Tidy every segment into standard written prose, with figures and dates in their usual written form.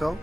So?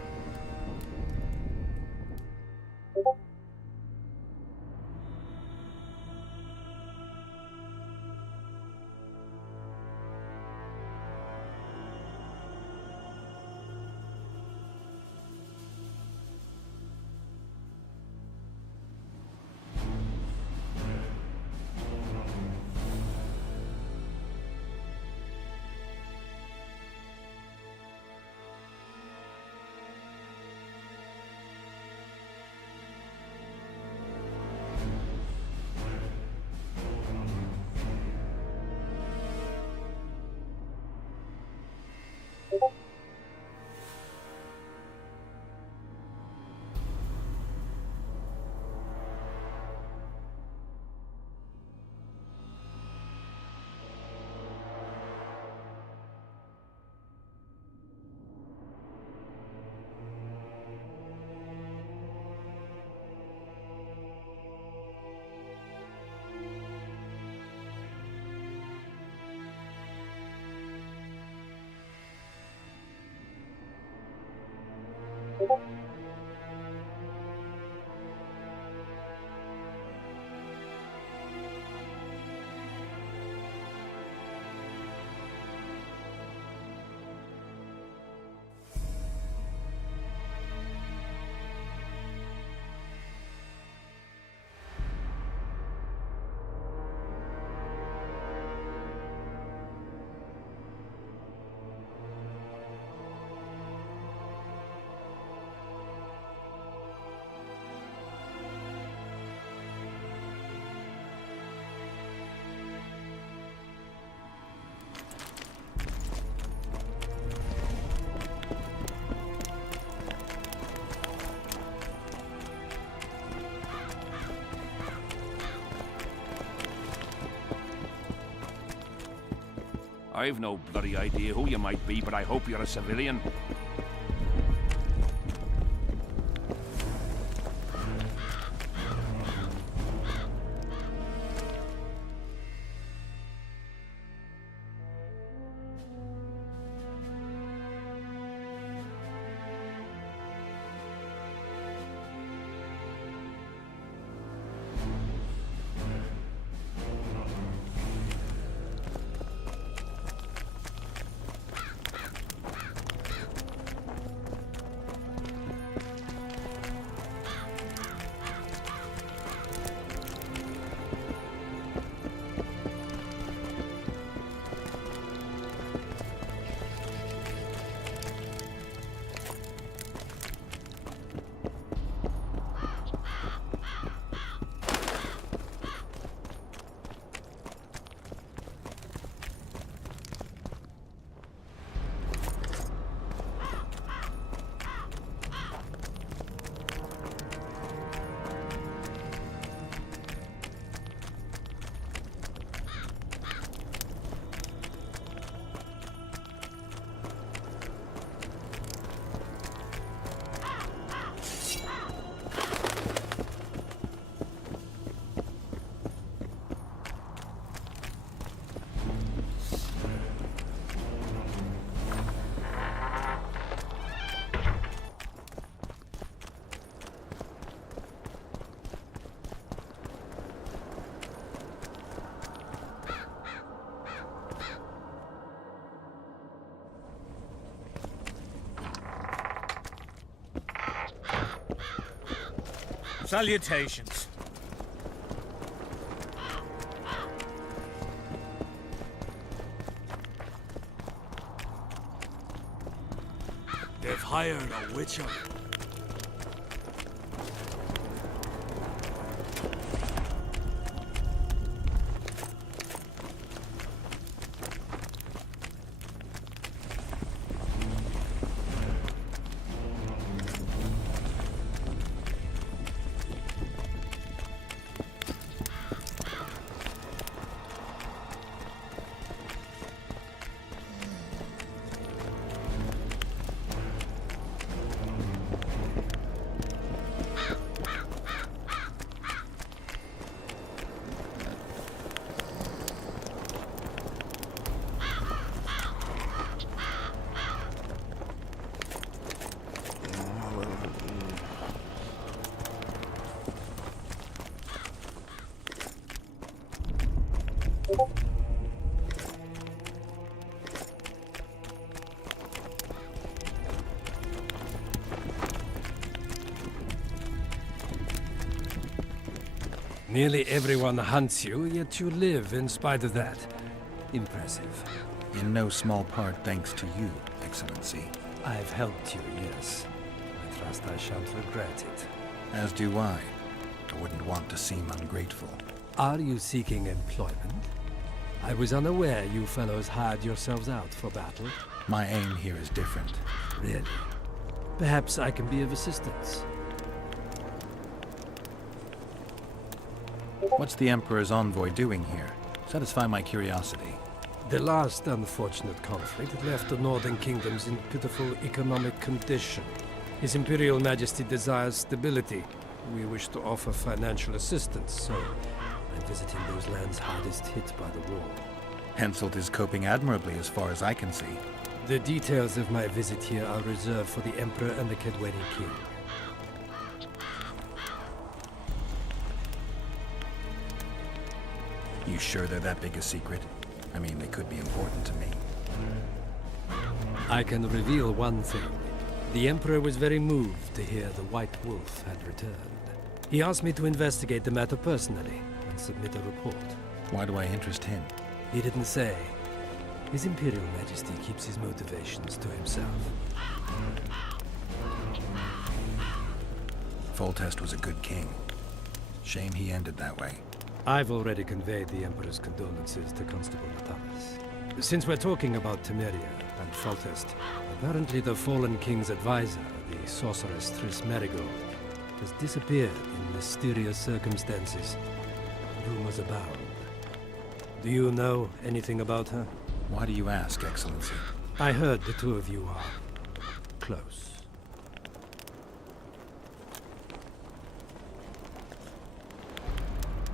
I've no bloody idea who you might be, but I hope you're a civilian. Salutations. They've hired a witcher. Nearly everyone hunts you, yet you live in spite of that. Impressive. In no small part thanks to you, Excellency. I've helped you, yes. I trust I shan't regret it. As do I. I wouldn't want to seem ungrateful. Are you seeking employment? I was unaware you fellows hired yourselves out for battle. My aim here is different. Really? Perhaps I can be of assistance. What's the Emperor's envoy doing here? Satisfy my curiosity. The last unfortunate conflict left the northern kingdoms in pitiful economic condition. His Imperial Majesty desires stability. We wish to offer financial assistance, so I'm visiting those lands hardest hit by the war. Henselt is coping admirably as far as I can see. The details of my visit here are reserved for the Emperor and the Kedweni King. You sure they're that big a secret? I mean, they could be important to me. I can reveal one thing. The Emperor was very moved to hear the White Wolf had returned. He asked me to investigate the matter personally and submit a report. Why do I interest him? He didn't say. His Imperial Majesty keeps his motivations to himself. Foltest was a good king. Shame he ended that way. I've already conveyed the Emperor's condolences to Constable Natalis. Since we're talking about Temeria and Foltest, apparently the fallen king's advisor, the sorceress Triss Merigold, has disappeared in mysterious circumstances. Rumors abound. Do you know anything about her? Why do you ask, Excellency? I heard the two of you are close.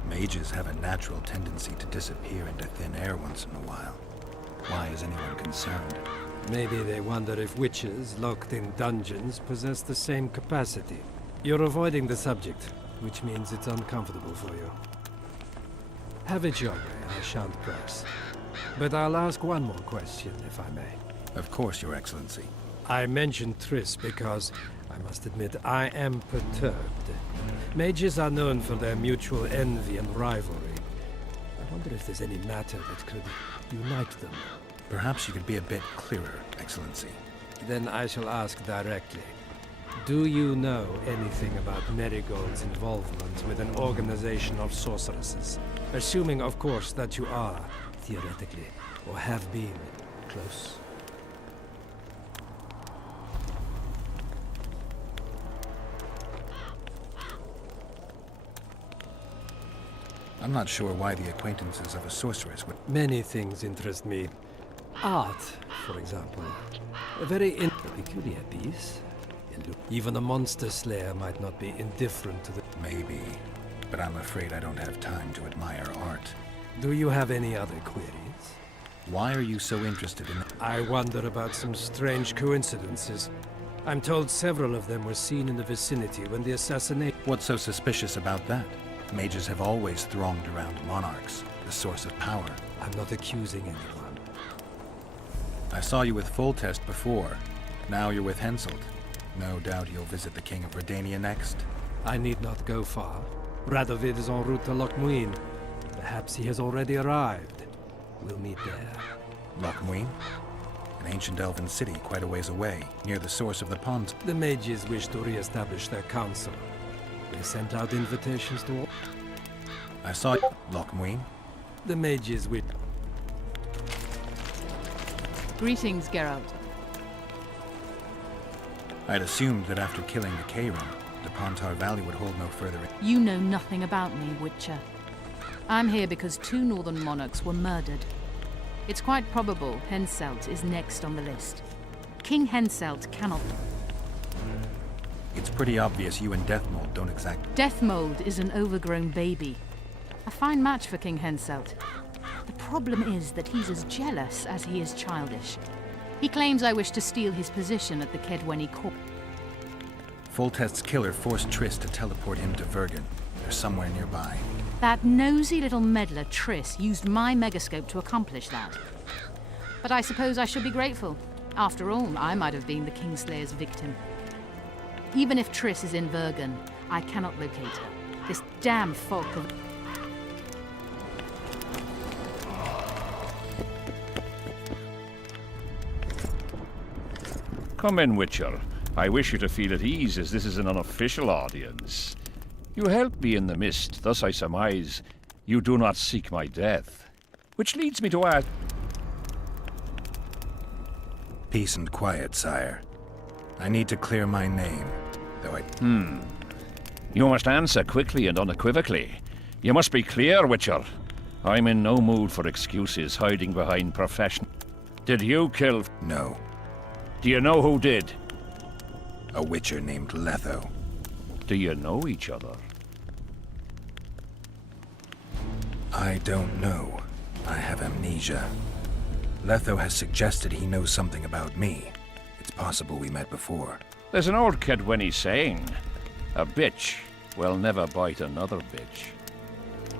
Mages have a natural tendency to disappear into thin air once in a while. Why is anyone concerned? Maybe they wonder if witches locked in dungeons possess the same capacity. You're avoiding the subject, which means it's uncomfortable for you. Have it your way, I shan't press. But I'll ask one more question, if I may. Of course, Your Excellency. I mentioned Triss because, I must admit, I am perturbed. Mages are known for their mutual envy and rivalry. I wonder if there's any matter that could unite them. Perhaps you could be a bit clearer, Excellency. Then I shall ask directly. Do you know anything about Merigold's involvement with an organization of sorceresses? Assuming, of course, that you are, theoretically, or have been, close. I'm not sure why the acquaintances of a sorceress would... Many things interest me. Art, for example. A very peculiar piece. Even a monster slayer might not be indifferent to the... Maybe, but I'm afraid I don't have time to admire art. Do you have any other queries? Why are you so interested in... I wonder about some strange coincidences. I'm told several of them were seen in the vicinity when the assassination... What's so suspicious about that? Mages have always thronged around monarchs, the source of power. I'm not accusing anyone. I saw you with Foltest before. Now you're with Henselt. No doubt you'll visit the King of Redania next. I need not go far. Radovid is en route to Lochmuin. Perhaps he has already arrived. We'll meet there. Lochmuin? An ancient elven city quite a ways away, near the source of the pond. The mages wish to re-establish their council. They sent out invitations to all. I saw Lochmuin. The mages wish. Greetings, Geralt. I'd assumed that after killing the Kayran, the Pontar Valley would hold no further... You know nothing about me, Witcher. I'm here because 2 northern monarchs were murdered. It's quite probable Henselt is next on the list. King Henselt cannot... It's pretty obvious you and Deathmold don't exact... Deathmold is an overgrown baby. A fine match for King Henselt. The problem is that he's as jealous as he is childish. He claims I wish to steal his position at the Kedweni court. Foltest's killer forced Triss to teleport him to Vergen. They're somewhere nearby. That nosy little meddler Triss used my megascope to accomplish that. But I suppose I should be grateful. After all, I might have been the Kingslayer's victim. Even if Triss is in Vergen, I cannot locate her. This damn fog of... Come in, Witcher. I wish you to feel at ease, as this is an unofficial audience. You helped me in the mist, thus I surmise you do not seek my death. Which leads me to ask... Peace and quiet, sire. I need to clear my name, though I... You must answer quickly and unequivocally. You must be clear, Witcher. I'm in no mood for excuses hiding behind profession. Did you kill... No. Do you know who did? A witcher named Letho. Do you know each other? I don't know. I have amnesia. Letho has suggested he knows something about me. It's possible we met before. There's an old Kedwenny saying, a bitch will never bite another bitch.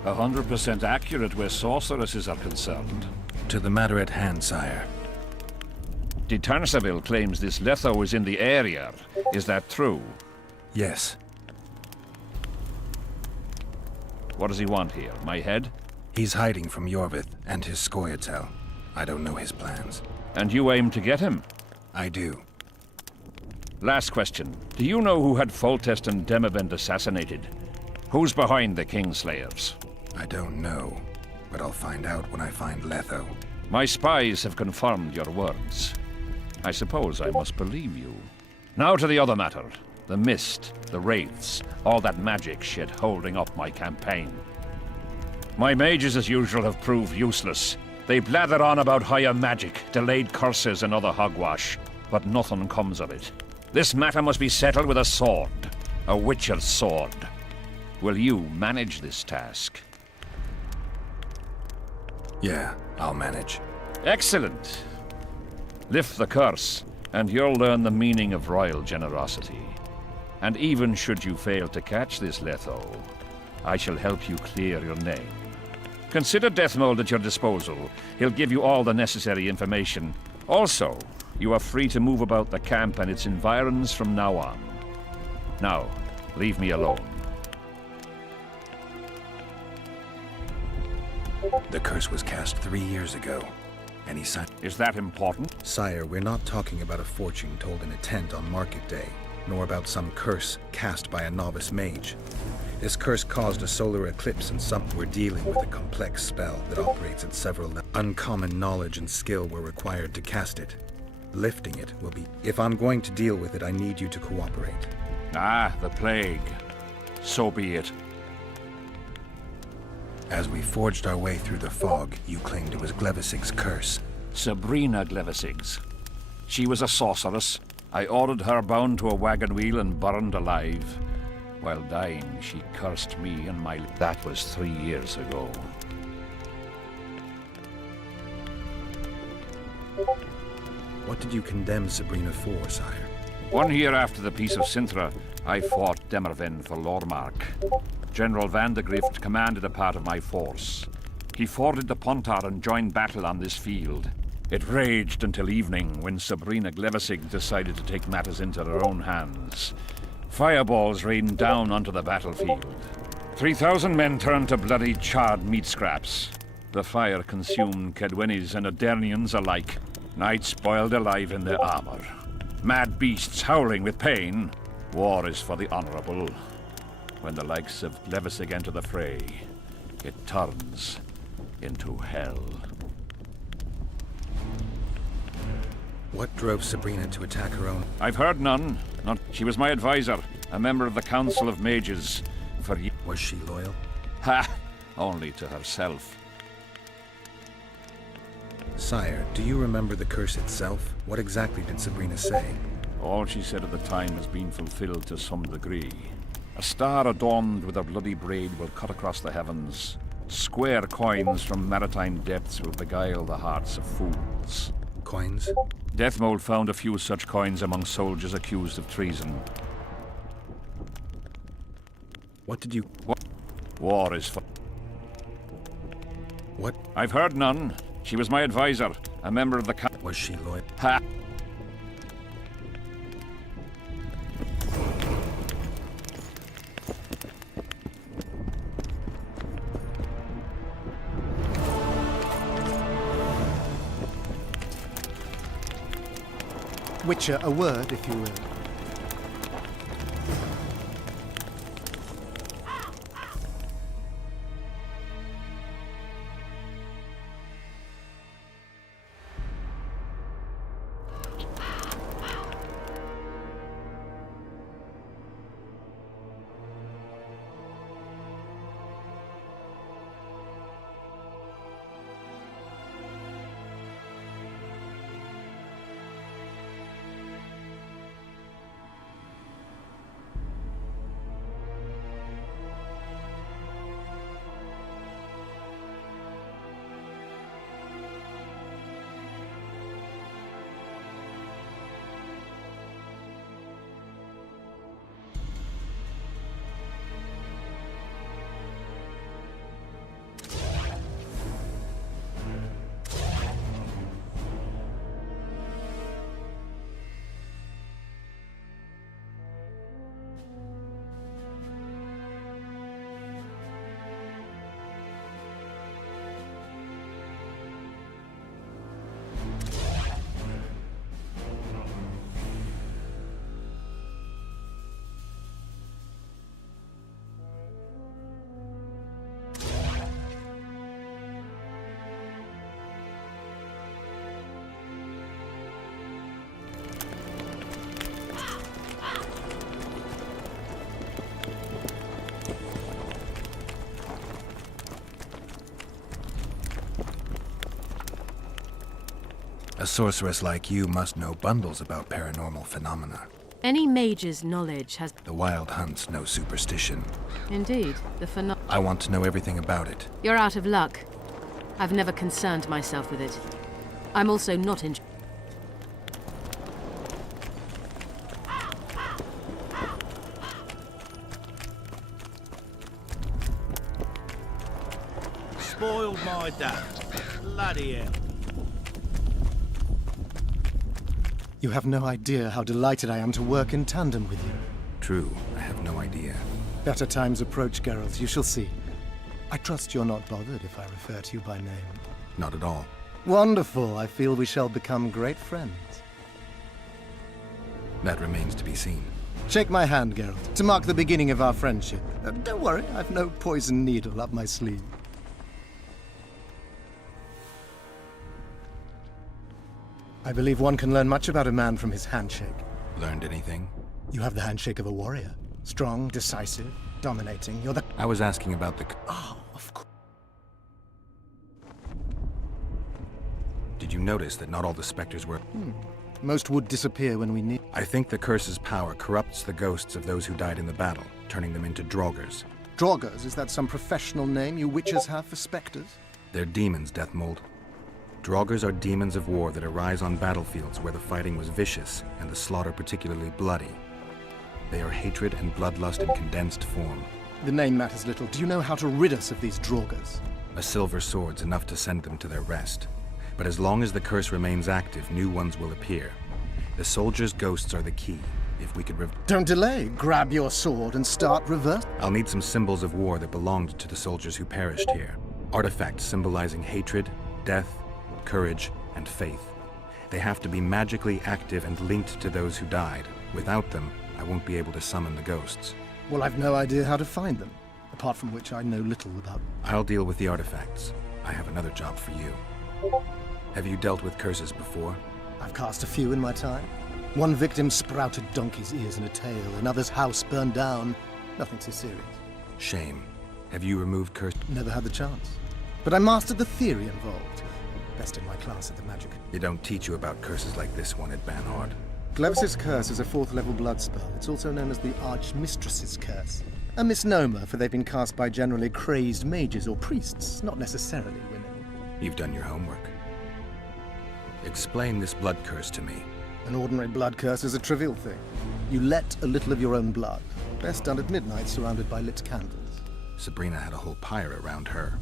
100% accurate where sorceresses are concerned. To the matter at hand, sire. De Tarnseville claims this Letho is in the area. Is that true? Yes. What does he want here? My head? He's hiding from Yorvith and his Scoia'tael. I don't know his plans. And you aim to get him? I do. Last question. Do you know who had Foltest and Demavend assassinated? Who's behind the Kingslayers? I don't know, but I'll find out when I find Letho. My spies have confirmed your words. I suppose I must believe you. Now to the other matter. The mist, the wraiths, all that magic shit holding up my campaign. My mages, as usual, have proved useless. They blather on about higher magic, delayed curses and other hogwash, but nothing comes of it. This matter must be settled with a sword. A witcher's sword. Will you manage this task? Yeah, I'll manage. Excellent. Lift the curse, and you'll learn the meaning of royal generosity. And even should you fail to catch this Letho, I shall help you clear your name. Consider Deathmold at your disposal. He'll give you all the necessary information. Also, you are free to move about the camp and its environs from now on. Now, leave me alone. The curse was cast 3 years ago. Any sign? Is that important? Sire, we're not talking about a fortune told in a tent on market day, nor about some curse cast by a novice mage. This curse caused a solar eclipse, and we're dealing with a complex spell that operates at several levels. Uncommon knowledge and skill were required to cast it. Lifting it will be... If I'm going to deal with it, I need you to cooperate. Ah, the plague. So be it. As we forged our way through the fog, you claimed it was Glevisig's curse. Sabrina Glevisig's. She was a sorceress. I ordered her bound to a wagon wheel and burned alive. While dying, she cursed me and my... That was 3 years ago. What did you condemn Sabrina for, sire? 1 year after the Peace of Sintra, I fought Demerven for Lormark. General Vandegrift commanded a part of my force. He forded the Pontar and joined battle on this field. It raged until evening, when Sabrina Glevisig decided to take matters into her own hands. Fireballs rained down onto the battlefield. 3,000 men turned to bloody charred meat scraps. The fire consumed Kedwennies and Adernians alike. Knights boiled alive in their armor. Mad beasts howling with pain. War is for the honorable. When the likes of Glevisig enter the fray, it turns into hell. What drove Sabrina to attack her own? I've heard none. She was my advisor, a member of the Council of Mages. For years. Was she loyal? Ha! Only to herself. Sire, do you remember the curse itself? What exactly did Sabrina say? All she said at the time has been fulfilled to some degree. A star adorned with a bloody braid will cut across the heavens. Square coins from maritime depths will beguile the hearts of fools. Coins? Deathmold found a few such coins among soldiers accused of treason. What did you... War is for... What I've heard none. She was my advisor, a member of the... was she loyal? Ha! Witcher, a word, if you will. A sorceress like you must know bundles about paranormal phenomena. Any mage's knowledge has... The Wild Hunt's no superstition. Indeed, the phenom... I want to know everything about it. You're out of luck. I've never concerned myself with it. I'm also not in... Spoiled my day. Bloody hell. You have no idea how delighted I am to work in tandem with you. True, I have no idea. Better times approach, Geralt, you shall see. I trust you're not bothered if I refer to you by name. Not at all. Wonderful, I feel we shall become great friends. That remains to be seen. Shake my hand, Geralt, to mark the beginning of our friendship. Don't worry, I've no poison needle up my sleeve. I believe one can learn much about a man from his handshake. Learned anything? You have the handshake of a warrior. Strong, decisive, dominating. You're the... I was asking about the... Oh, of course. Did you notice that not all the specters were... Most would disappear when we need... I think the curse's power corrupts the ghosts of those who died in the battle, turning them into Draugrs. Draugrs, is that some professional name you witches have for specters? They're demons, Deathmold. Draugrs are demons of war that arise on battlefields where the fighting was vicious and the slaughter particularly bloody. They are hatred and bloodlust in condensed form. The name matters little. Do you know how to rid us of these Draugrs? A silver sword's enough to send them to their rest. But as long as the curse remains active, new ones will appear. The soldiers' ghosts are the key. If we could Don't delay. Grab your sword and start reverse. I'll need some symbols of war that belonged to the soldiers who perished here. Artifacts symbolizing hatred, death, courage, and faith. They have to be magically active and linked to those who died. Without them, I won't be able to summon the ghosts. Well, I've no idea how to find them, apart from which I know little about. I'll deal with the artifacts. I have another job for you. Have you dealt with curses before? I've cast a few in my time. One victim sprouted donkey's ears in a tail, another's house burned down. Nothing too serious. Shame. Have you removed curse? Never had the chance. But I mastered the theory involved. Best in my class at the magic. They don't teach you about curses like this one at Banhard. Glevis's Curse is a 4th level blood spell. It's also known as the Archmistress's Curse. A misnomer, for they've been cast by generally crazed mages or priests, not necessarily women. You've done your homework. Explain this blood curse to me. An ordinary blood curse is a trivial thing. You let a little of your own blood, best done at midnight surrounded by lit candles. Sabrina had a whole pyre around her.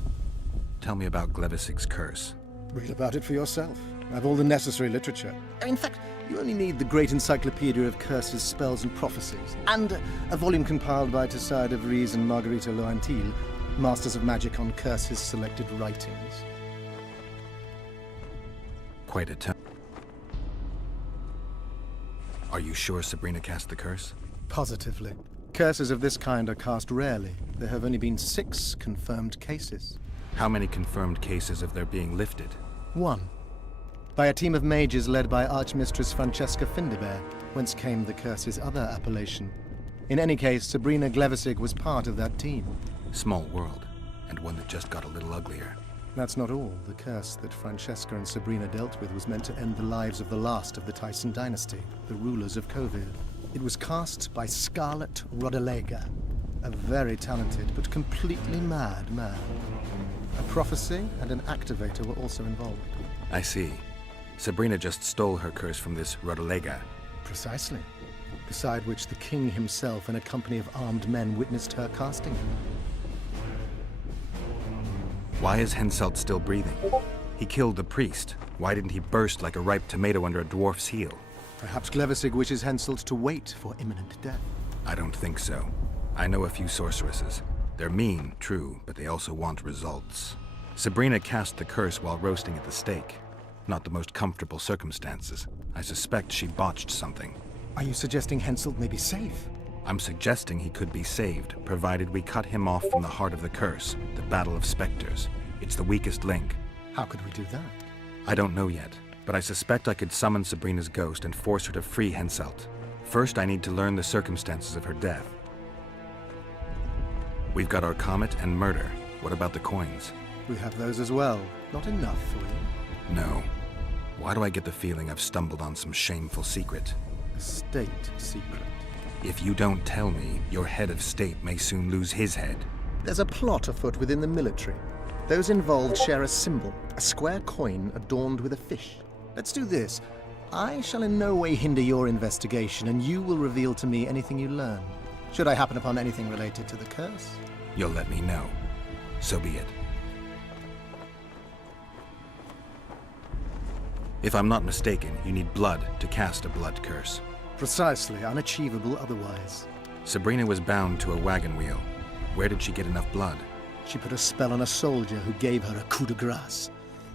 Tell me about Glevisig's curse. Read about it for yourself. I have all the necessary literature. In fact, you only need the Great Encyclopedia of Curses, Spells and Prophecies, and a volume compiled by Tessard de Vries and Margarita Loantil, Masters of Magic on Curses Selected Writings. Quite a tome. Are you sure Sabrina cast the curse? Positively. Curses of this kind are cast rarely. There have only been 6 confirmed cases. How many confirmed cases of their being lifted? 1. By a team of mages led by Archmistress Francesca Findibert, whence came the curse's other appellation. In any case, Sabrina Glevisig was part of that team. Small world, and one that just got a little uglier. That's not all. The curse that Francesca and Sabrina dealt with was meant to end the lives of the last of the Tyson dynasty, the rulers of Kovir. It was cast by Scarlet Rodalega, a very talented but completely mad man. A prophecy and an activator were also involved. I see. Sabrina just stole her curse from this Rodalega. Precisely. Beside which the king himself and a company of armed men witnessed her casting. Why is Henselt still breathing? He killed the priest. Why didn't he burst like a ripe tomato under a dwarf's heel? Perhaps Glevisig wishes Henselt to wait for imminent death. I don't think so. I know a few sorceresses. They're mean, true, but they also want results. Sabrina cast the curse while roasting at the stake. Not the most comfortable circumstances. I suspect she botched something. Are you suggesting Henselt may be safe? I'm suggesting he could be saved, provided we cut him off from the heart of the curse, the Battle of Spectres. It's the weakest link. How could we do that? I don't know yet, but I suspect I could summon Sabrina's ghost and force her to free Henselt. First, I need to learn the circumstances of her death. We've got our comet and murder. What about the coins? We have those as well. Not enough for you. No. Why do I get the feeling I've stumbled on some shameful secret? A state secret. If you don't tell me, your head of state may soon lose his head. There's a plot afoot within the military. Those involved share a symbol, a square coin adorned with a fish. Let's do this. I shall in no way hinder your investigation, and you will reveal to me anything you learn. Should I happen upon anything related to the curse? You'll let me know. So be it. If I'm not mistaken, you need blood to cast a blood curse. Precisely, unachievable otherwise. Sabrina was bound to a wagon wheel. Where did she get enough blood? She put a spell on a soldier who gave her a coup de grace.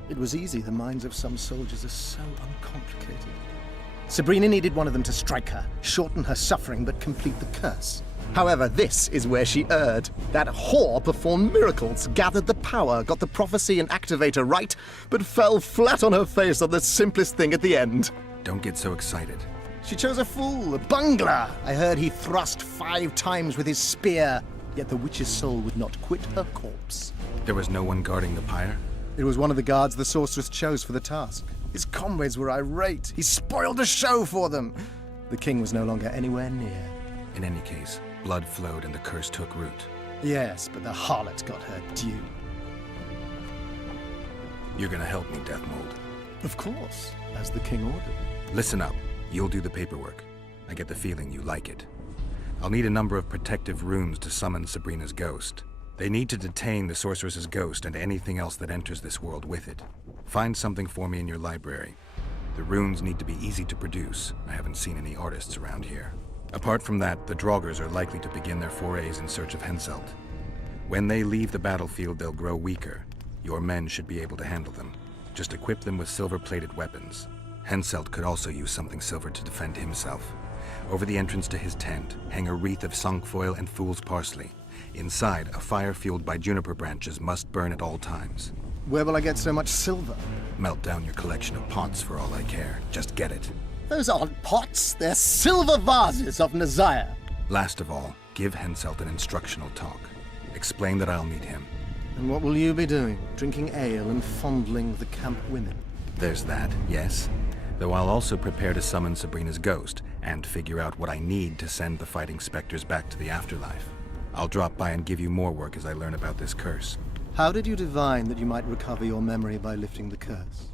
It was easy. The minds of some soldiers are so uncomplicated. Sabrina needed one of them to strike her, shorten her suffering, but complete the curse. However, this is where she erred. That whore performed miracles, gathered the power, got the prophecy and activator right, but fell flat on her face on the simplest thing at the end. Don't get so excited. She chose a fool, a bungler. I heard he thrust 5 times with his spear, yet the witch's soul would not quit her corpse. There was no one guarding the pyre? It was one of the guards the sorceress chose for the task. His comrades were irate. He spoiled the show for them. The king was no longer anywhere near. In any case, blood flowed and the curse took root. Yes, but the harlot got her due. You're gonna help me, Deathmold. Of course, as the king ordered. Listen up. You'll do the paperwork. I get the feeling you like it. I'll need a number of protective runes to summon Sabrina's ghost. They need to detain the sorceress's ghost and anything else that enters this world with it. Find something for me in your library. The runes need to be easy to produce. I haven't seen any artists around here. Apart from that, the Draugrs are likely to begin their forays in search of Henselt. When they leave the battlefield, they'll grow weaker. Your men should be able to handle them. Just equip them with silver-plated weapons. Henselt could also use something silver to defend himself. Over the entrance to his tent, hang a wreath of cinquefoil and fool's parsley. Inside, a fire fueled by juniper branches must burn at all times. Where will I get so much silver? Melt down your collection of pots for all I care. Just get it. Those aren't pots, they're silver vases of Nazaya. Last of all, give Henselt an instructional talk. Explain that I'll need him. And what will you be doing? Drinking ale and fondling the camp women? There's that, yes. Though I'll also prepare to summon Sabrina's ghost and figure out what I need to send the fighting specters back to the afterlife. I'll drop by and give you more work as I learn about this curse. How did you divine that you might recover your memory by lifting the curse?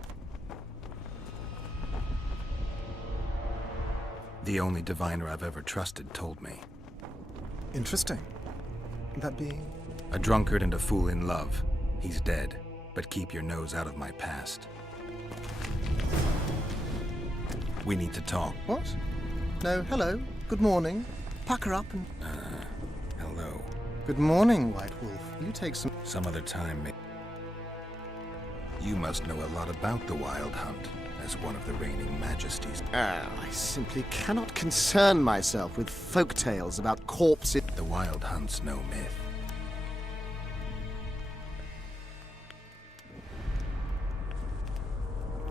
The only diviner I've ever trusted told me. Interesting. That being? A drunkard and a fool in love. He's dead, but keep your nose out of my past. We need to talk. What? No, hello. Good morning. Pucker up and... Hello. Good morning, White Wolf. You take some... Some other time, You must know a lot about the Wild Hunt, as one of the reigning majesties. I simply cannot concern myself with folk tales about corpses. The Wild Hunt's no myth.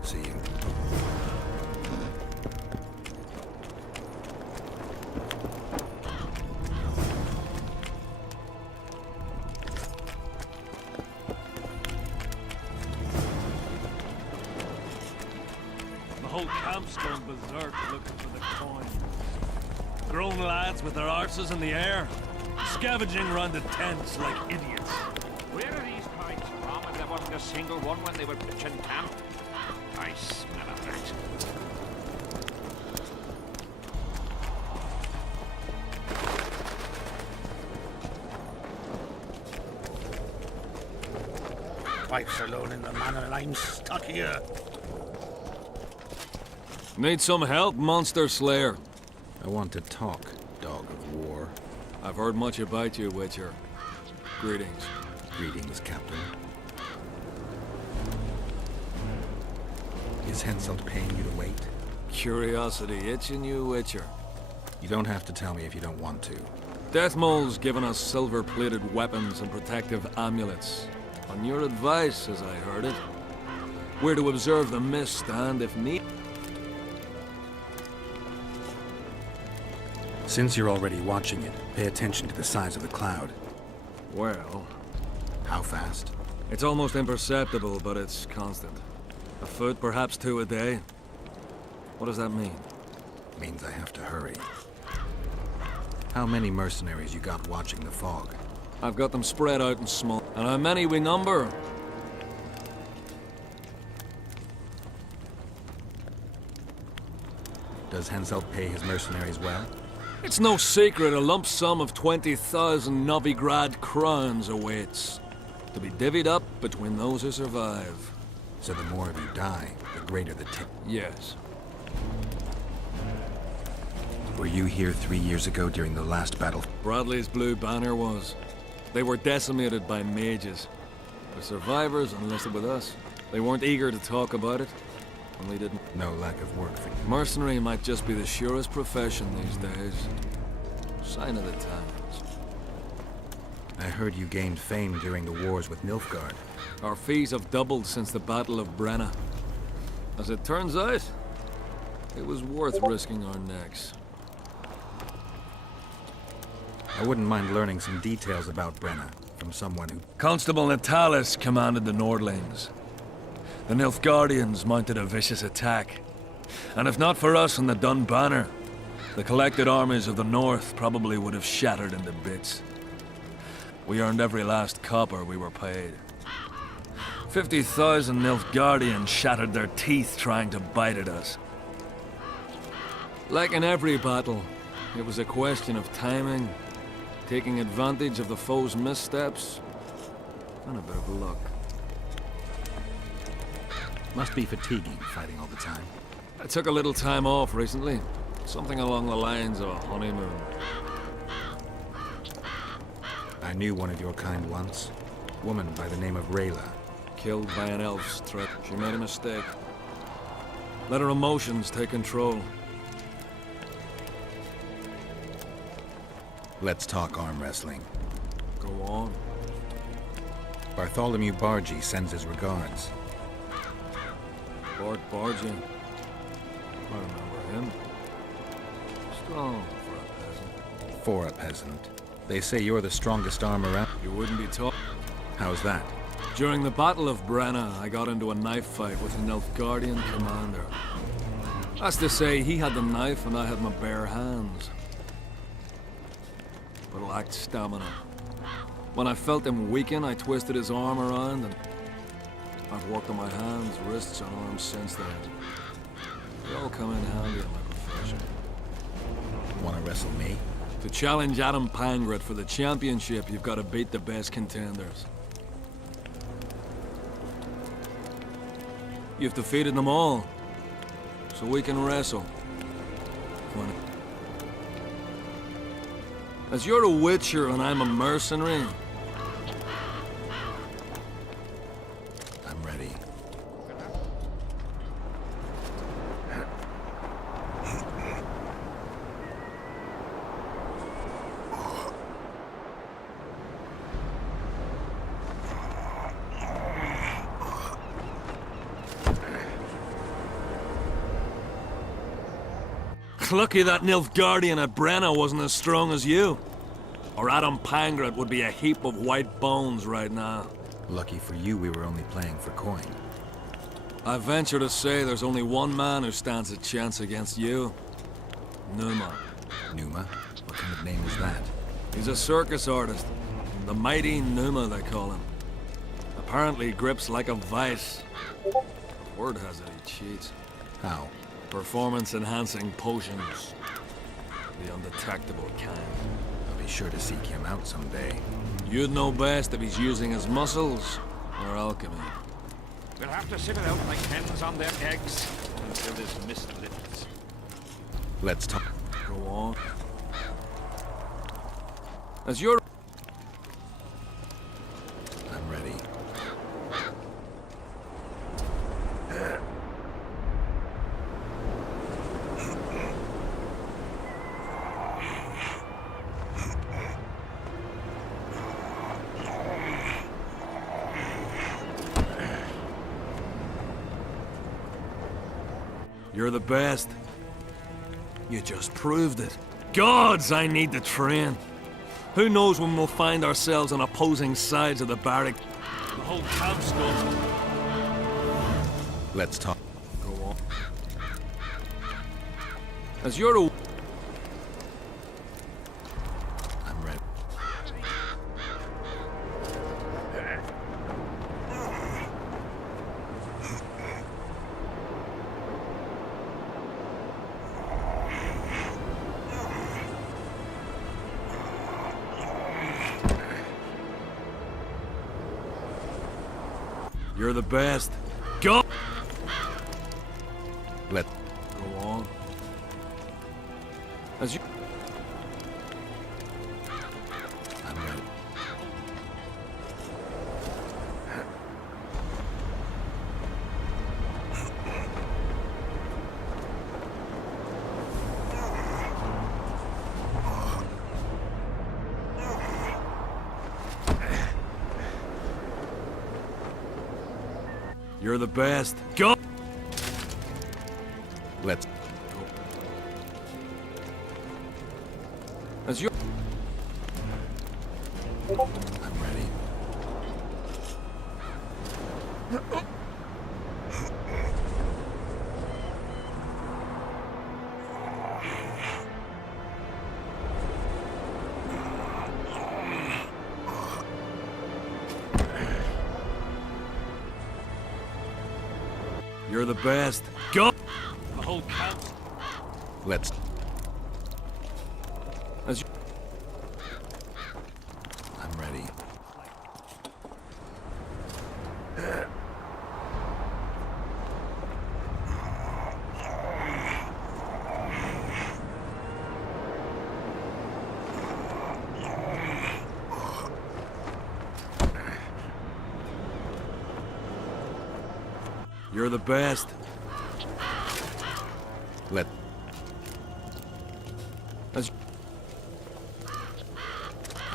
See you. The whole camp's gone berserk looking for the coin. Grown lads with their arses in the air, scavenging round the tents like idiots. Where are these coins from? And there wasn't a single one when they were pitching camp. I smell of that. Wife's alone in the manor and I'm stuck here. Need some help, Monster Slayer? I want to talk, dog of war. I've heard much about you, Witcher. Greetings. Greetings, Captain. Is Henselt paying you to wait? Curiosity itching you, Witcher. You don't have to tell me if you don't want to. Deathmole's given us silver-plated weapons and protective amulets. On your advice, as I heard it. We're to observe the mist and, if need... Since you're already watching it, pay attention to the size of the cloud. Well, How fast? it's almost imperceptible, but it's constant. A foot, perhaps two a day. What does that mean? Means I have to hurry. How many mercenaries you got watching the fog? I've got them spread out in small. And how many we number? Does Henselt pay his mercenaries well? It's no secret a lump sum of 20,000 Novigrad crowns awaits. To be divvied up between those who survive. So the more of you die, the greater the tip. Yes. Were you here 3 years ago during the last battle? Bradley's Blue Banner was. They were decimated by mages. The survivors enlisted with us. They weren't eager to talk about it. And we didn't. No lack of work for you. Mercenary might just be the surest profession these days. Sign of the times. I heard you gained fame during the wars with Nilfgaard. Our fees have doubled since the Battle of Brenna. As it turns out, it was worth risking our necks. I wouldn't mind learning some details about Brenna from someone who... Constable Natalis commanded the Nordlings. The Nilfgaardians mounted a vicious attack. And if not for us and the Dun Banner, the collected armies of the North probably would have shattered into bits. We earned every last copper we were paid. 50,000 Nilfgaardians shattered their teeth trying to bite at us. Like in every battle, it was a question of timing, taking advantage of the foe's missteps, and a bit of luck. Must be fatiguing, fighting all the time. I took a little time off recently. Something along the lines of a honeymoon. I knew one of your kind once. Woman by the name of Rayla. Killed by an elf's threat. She made a mistake. Let her emotions take control. Let's talk arm wrestling. Go on. Bartholomew Bargy sends his regards. Bart Bargy. I remember him. Strong for a peasant. For a peasant. They say you're the strongest arm around. You wouldn't be taught. How's that? During the Battle of Brenna, I got into a knife fight with an Nilfgaardian commander. That's to say, he had the knife and I had my bare hands. But lacked stamina. When I felt him weaken, I twisted his arm around and I've worked on my hands, wrists, and arms since then. They all come in handy in my profession. Wanna wrestle me? To challenge Adam Pangrat for the championship, you've got to beat the best contenders. You've defeated them all, so we can wrestle. Come on. As you're a witcher and I'm a mercenary, I'm ready. lucky that Nilfgaardian at Brenna wasn't as strong as you. Or Adam Pangrat would be a heap of white bones right now. Lucky for you, we were only playing for coin. I venture to say there's only one man who stands a chance against you. Numa. Numa? What kind of name is that? He's a circus artist. The mighty Numa, they call him. Apparently grips like a vice. Word has it he cheats. How? Performance-enhancing potions. The undetectable kind. I'll be sure to seek him out someday. You'd know best if he's using his muscles or alchemy. We'll have to sit it out like hens on their eggs until this mist lifts. Let's talk. Go on. As you're... I'm ready. You're the best. You just proved it. Gods, I need to train. Who knows when we'll find ourselves on opposing sides of the barrack. The whole camp's gone. Let's talk. Go on. As you're a... I'm ready. You're the best. Go! Let. Go on. As you... I'm ready. You're the best. Go! Let's. As you... I'm ready. You're the best. Go! The whole camp. Let's. As you... I'm ready. You're the best. Let. As you...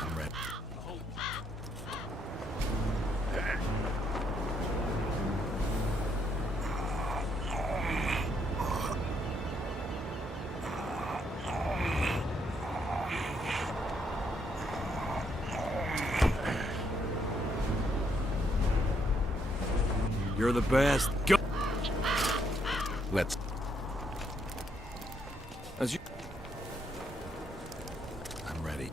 I'm ready. You're the best. Go! Let's. As you... I'm ready.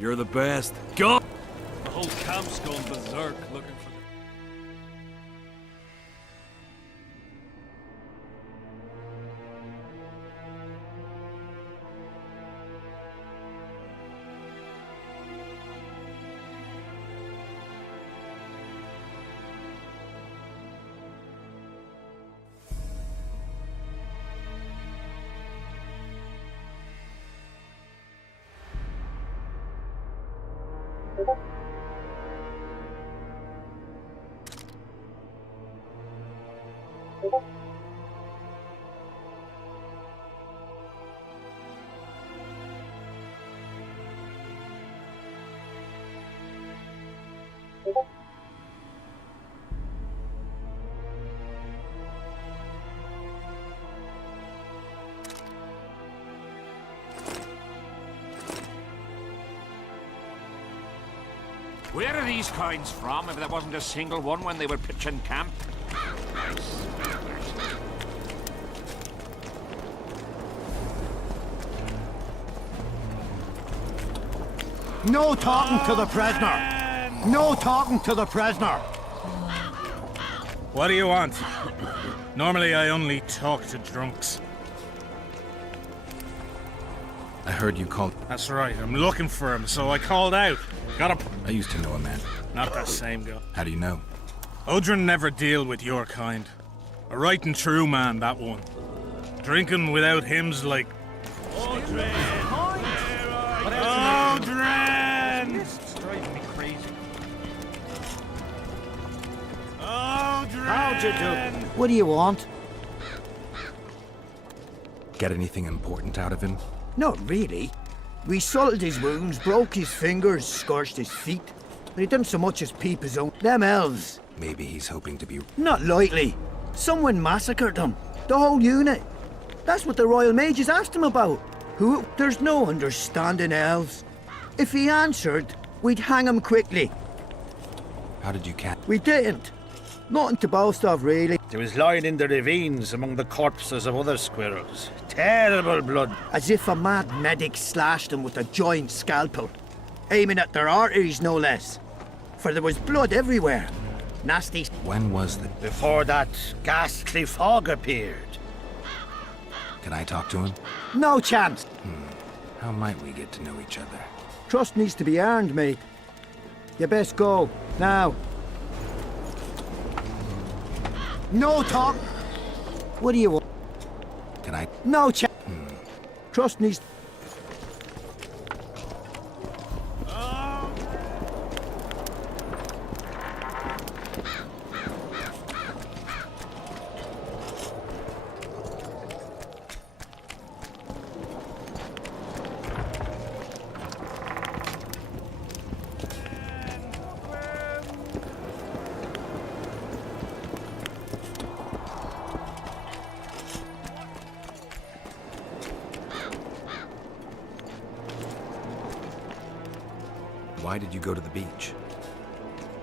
You're the best. Go! The whole camp's going berserk looking for... Where are these coins from, if there wasn't a single one when they were pitching camp? No talking to the prisoner! No talking to the prisoner! What do you want? Normally I only talk to drunks. I heard you called... That's right, I'm looking for him, so I called out. I used to know a man. Not that same guy. How do you know? Odrin never deal with your kind. A right and true man, that one. Drinking without him's like... Odrin! Odrin! This is driving me crazy. Odrin! How'd you do? What do you want? Get anything important out of him? Not really. We salted his wounds, broke his fingers, scorched his feet. But he didn't so much as peep his own. Them elves. Maybe he's hoping to be... Not likely. Someone massacred them. The whole unit. That's what the Royal Mages asked him about. Who? There's no understanding elves. If he answered, we'd hang him quickly. How did you catch... We didn't. Nothing to boast of, really. He was lying in the ravines among the corpses of other squirrels. Terrible blood. As if a mad medic slashed them with a giant scalpel. Aiming at their arteries, no less. For there was blood everywhere. Nasty. When was the... Before that ghastly fog appeared. Can I talk to him? No chance. How might we get to know each other? Trust needs to be earned, mate. You best go. Now. No talk. What do you want? Can I... No chance. Trust needs... Why did you go to the beach?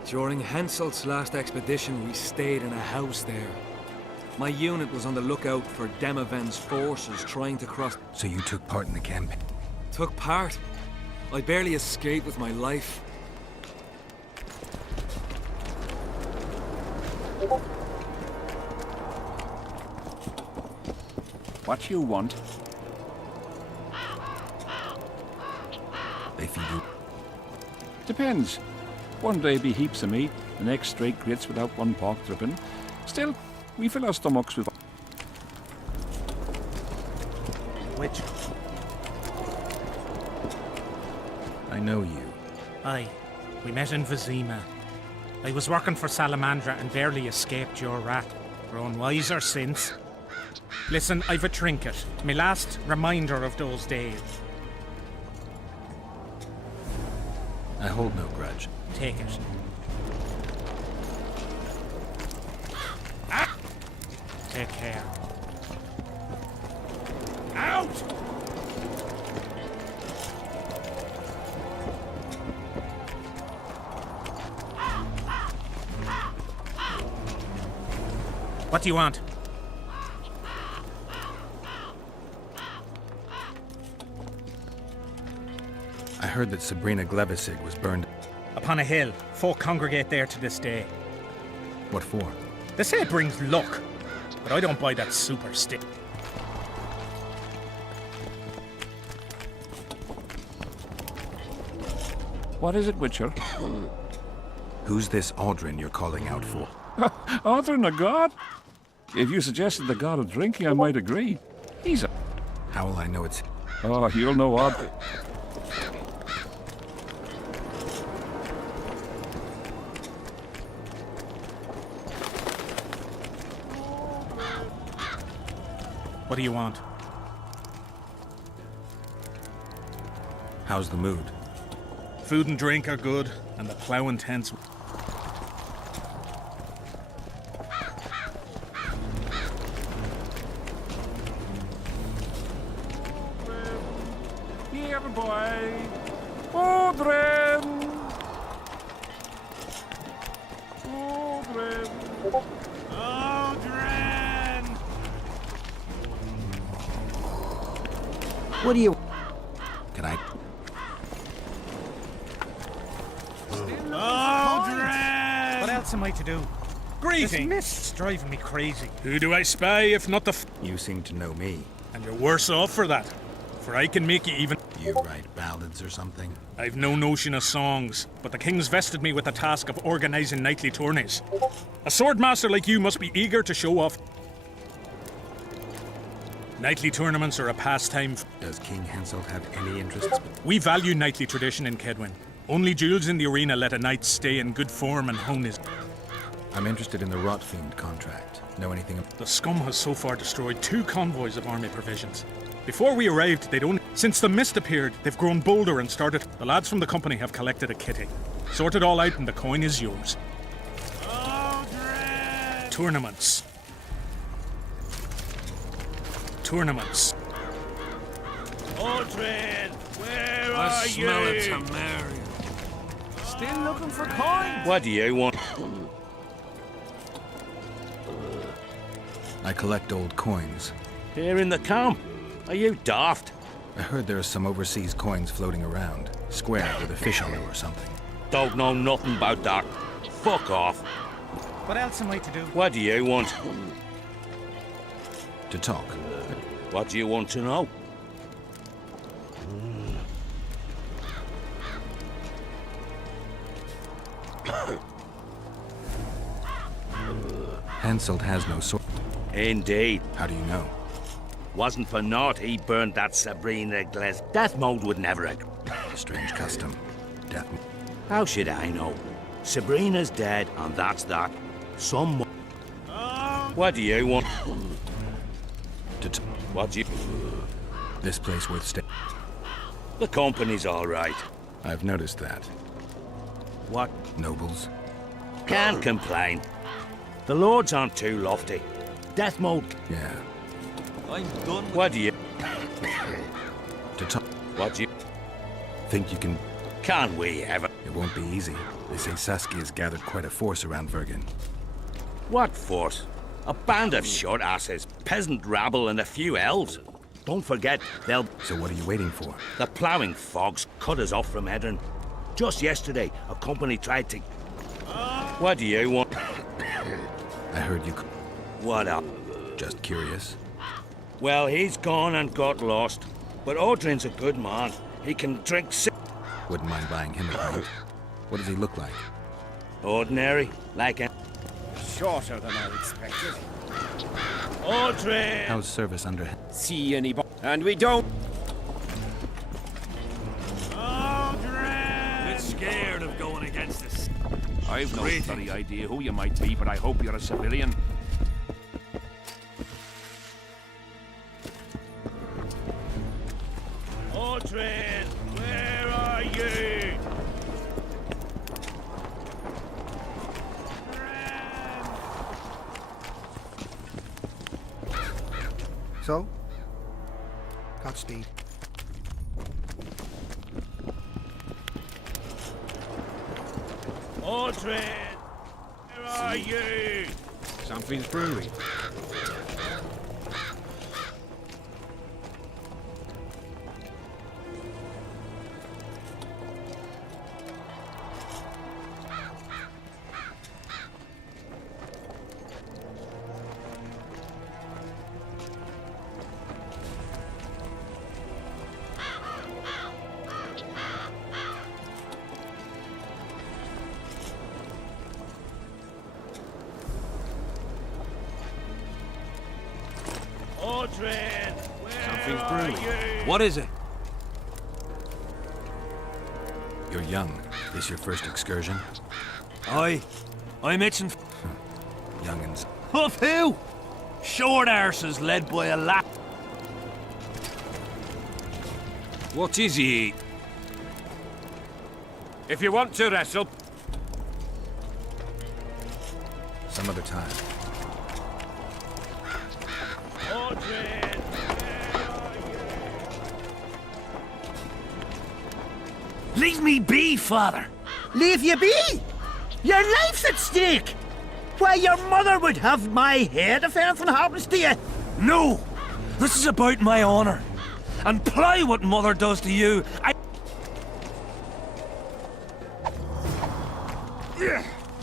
During Henselt's last expedition, we stayed in a house there. My unit was on the lookout for Demaven's forces trying to cross... So you took part in the campaign? Took part? I barely escaped with my life. What you want? They feed you... Depends. One day be heaps of meat, the next straight grits without one pork dripping. Still, we fill our stomachs with... Which? I know you. Aye. We met in Vizima. I was working for Salamandra and barely escaped your rat. Grown wiser since. Listen, I've a trinket. My last reminder of those days. I hold no grudge. Take it. Take care. Out! What do you want? I heard that Sabrina Glevissig was burned. Upon a hill, folk congregate there to this day. What for? They say it brings luck, but I don't buy that super stick. What is it, Witcher? Who's this Audrin you're calling out for? Arthur, a god? If you suggested the god of drinking, I might agree. He's a... How will I know it's... Oh, you'll know odd. What do you want? How's the mood? Food and drink are good, and the plough and tents. Here, boy. Audrin! Audrin! Audrin! What do you... Can I... Audrin! What else am I to do? Greetings! This mist's driving me crazy. Who do I spy if not the You seem to know me. And you're worse off for that. For I can make you even... You write ballads or something? I've no notion of songs, but the king's vested me with the task of organizing knightly tourneys. A swordmaster like you must be eager to show off. Knightly tournaments are a pastime. Does King Henselt have any interests? We value knightly tradition in Kedwin. Only duels in the arena let a knight stay in good form and hone his... I'm interested in the Rotfiend contract. Know anything? The scum has so far destroyed 2 convoys of army provisions. Before we arrived, they'd only... Since the mist appeared, they've grown bolder and started... The lads from the company have collected a kitty. Sort it all out and the coin is yours. Audrin! Tournaments. Tournaments. Audrin! Where I are smell you? a Temerian. Still looking for coins? What do you want? I collect old coins. Here in the camp? Are you daft? I heard there are some overseas coins floating around. Square with a fish on them or something. Don't know nothing about that. Fuck off. What else am I to do? What do you want? To talk. What do you want to know? Henselt has no sword. Indeed. How do you know? Wasn't for naught he burned that Sabrina Gles. Death mode would never agree. Strange custom. Death. How should I know? Sabrina's dead, and that's that. Some. What do you want? To What do you? this place worth staying. The company's all right. I've noticed that. What? Nobles. Can't complain. The lords aren't too lofty. Death mode. Yeah. I'm done with... What do you? To talk. What do you? Think you can... Can we ever? It won't be easy. They say Saskia's gathered quite a force around Vergen. What force? A band of short asses, peasant rabble, and a few elves. Don't forget, they'll... So what are you waiting for? The ploughing fogs cut us off from Edrin. Just yesterday, a company tried to... What do you want? I heard you... What up? Just curious. Well, he's gone and got lost. But Audrin's a good man. He can drink Wouldn't mind buying him a pint. What does he look like? ordinary, like a... Shorter than I expected. Audrin! How's service under... See any and we don't. Bit scared of going against us. I've no bloody idea who you might be, but I hope you're a civilian. Audrin! Where are you? So? Godspeed. Audrin! Where are you? Something's brewing. Something's brewing. What is it? You're young. This your first excursion? I'm itching. Young'uns. Of who? Short arses led by a lap. What is he? If you want to wrestle, Some other time. Leave me be, father. Leave you be? Your life's at stake! Why, your mother would have my head if anything happens to you! No! This is about my honor. And ply what mother does to you.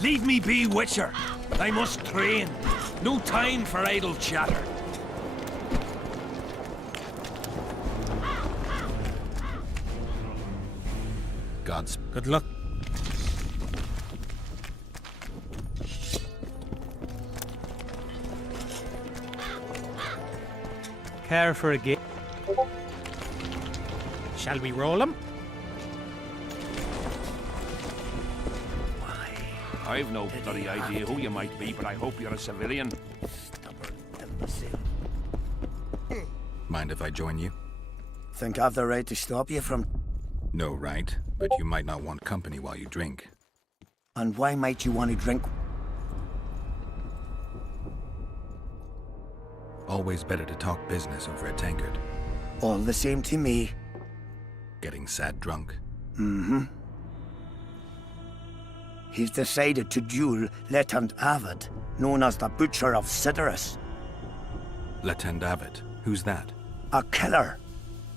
Leave me be, Witcher. I must train. No time for idle chatter. God's. Good luck. Care for a game? Shall we roll him? I've no bloody idea who you might be, but I hope you're a civilian. Mind if I join you? Think I've the right to stop you from... No, right? But you might not want company while you drink. And why might you want to drink? Always better to talk business over a tankard. All the same to me. Getting sad drunk. Mm-hmm. He's decided to duel Letend Avid, known as the Butcher of Sidorus. Letend Avid. Who's that? A killer.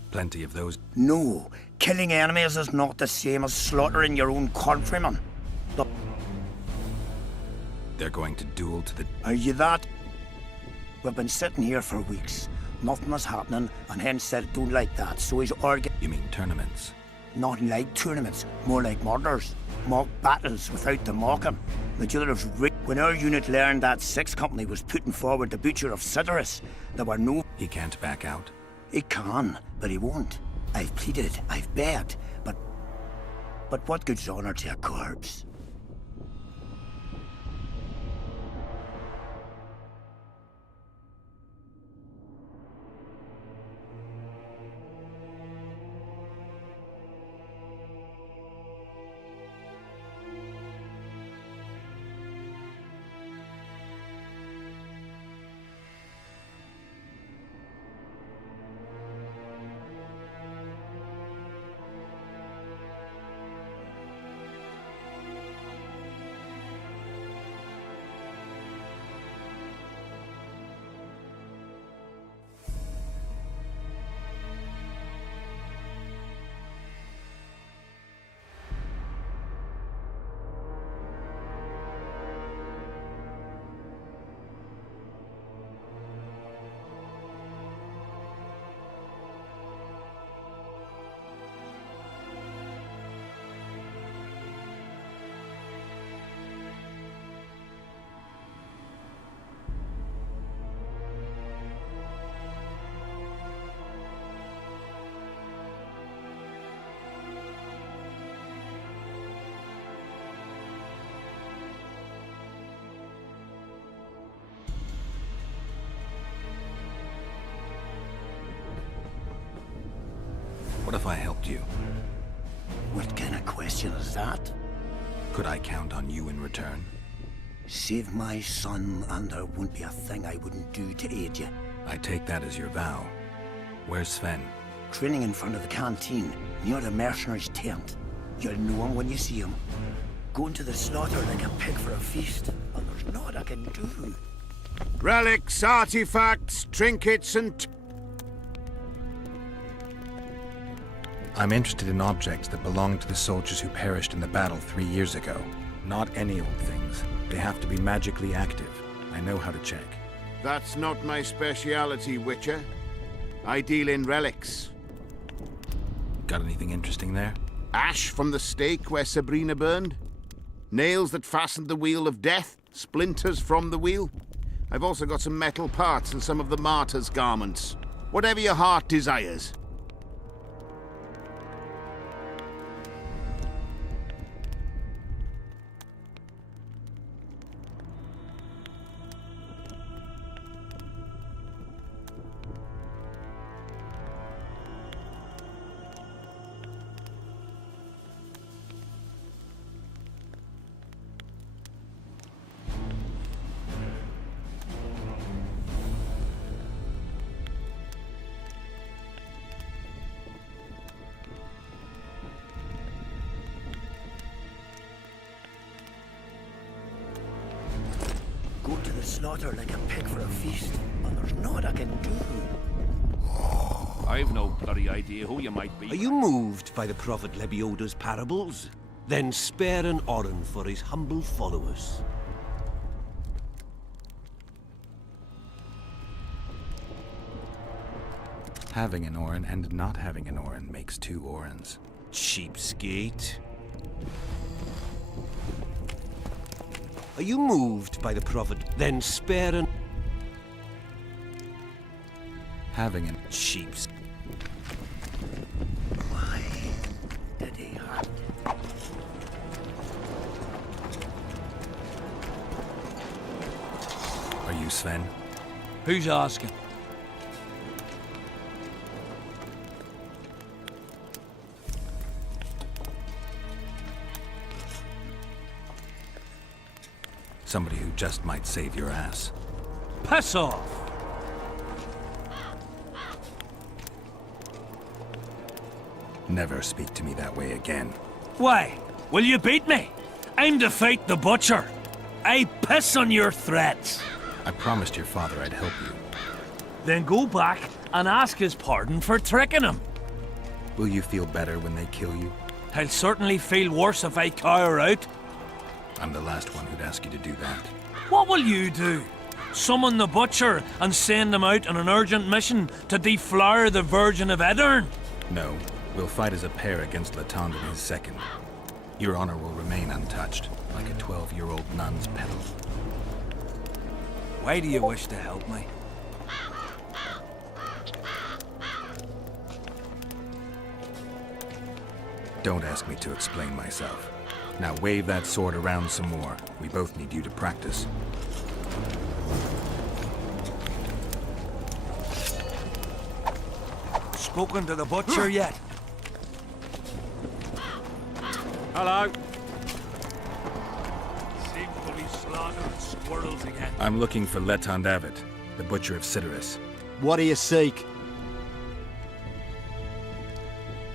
Plenty of those. No, killing enemies is not the same as slaughtering your own countrymen. They're going to duel to the... Are you that? We've been sitting here for weeks. Nothing is happening, and hence said don't like that, so he's arguing. You mean tournaments? Not like tournaments, more like murders. Mock battles without the mocking. When our unit learned that Sixth Company was putting forward the Butcher of Sidorus, there were no... He can't back out. He can, but he won't. I've pleaded, I've begged, but what good's honor to a corpse? What if I helped you? What kind of question is that? Could I count on you in return? Save my son, and there won't be a thing I wouldn't do to aid you. I take that as your vow. Where's Sven? Training in front of the canteen, near the mercenary's tent. You'll know him when you see him. Going to the slaughter like a pig for a feast, and there's naught I can do. Relics, artifacts, trinkets, and... I'm interested in objects that belong to the soldiers who perished in the battle 3 years ago. Not any old things. They have to be magically active. I know how to check. That's not my speciality, Witcher. I deal in relics. Got anything interesting there? Ash from the stake where Sabrina burned. Nails that fastened the wheel of death. Splinters from the wheel. I've also got some metal parts and some of the martyr's garments. Whatever your heart desires. Go to the slaughter like a pig for a feast, and there's naught I can do. I've no bloody idea who you might be. Are you moved by the Prophet Lebioda's parables? Then spare an Oren for his humble followers. Having an Oren and not having an Oren makes two Orens. Cheapskate. Are you moved by the Prophet? Then spare an... Having an... Cheapskate. Why did he hurt? Are you Sven? Who's asking? Somebody who just might save your ass. Piss off! Never speak to me that way again. Why? Will you beat me? I'm to fight the Butcher. I piss on your threats. I promised your father I'd help you. Then go back and ask his pardon for tricking him. Will you feel better when they kill you? I'll certainly feel worse if I cower out. I'm the last one who'd ask you to do that. What will you do? Summon the Butcher and send him out on an urgent mission to deflower the Virgin of Aedirn? No, we'll fight as a pair against Latond and his second. Your honor will remain untouched, like a 12-year-old nun's petal. Why do you wish to help me? Don't ask me to explain myself. Now wave that sword around some more. We both need you to practice. Spoken to the Butcher yet? Hello. Seems to be slaughtering squirrels again. I'm looking for Letond Avet, the Butcher of Cidaris. What do you seek?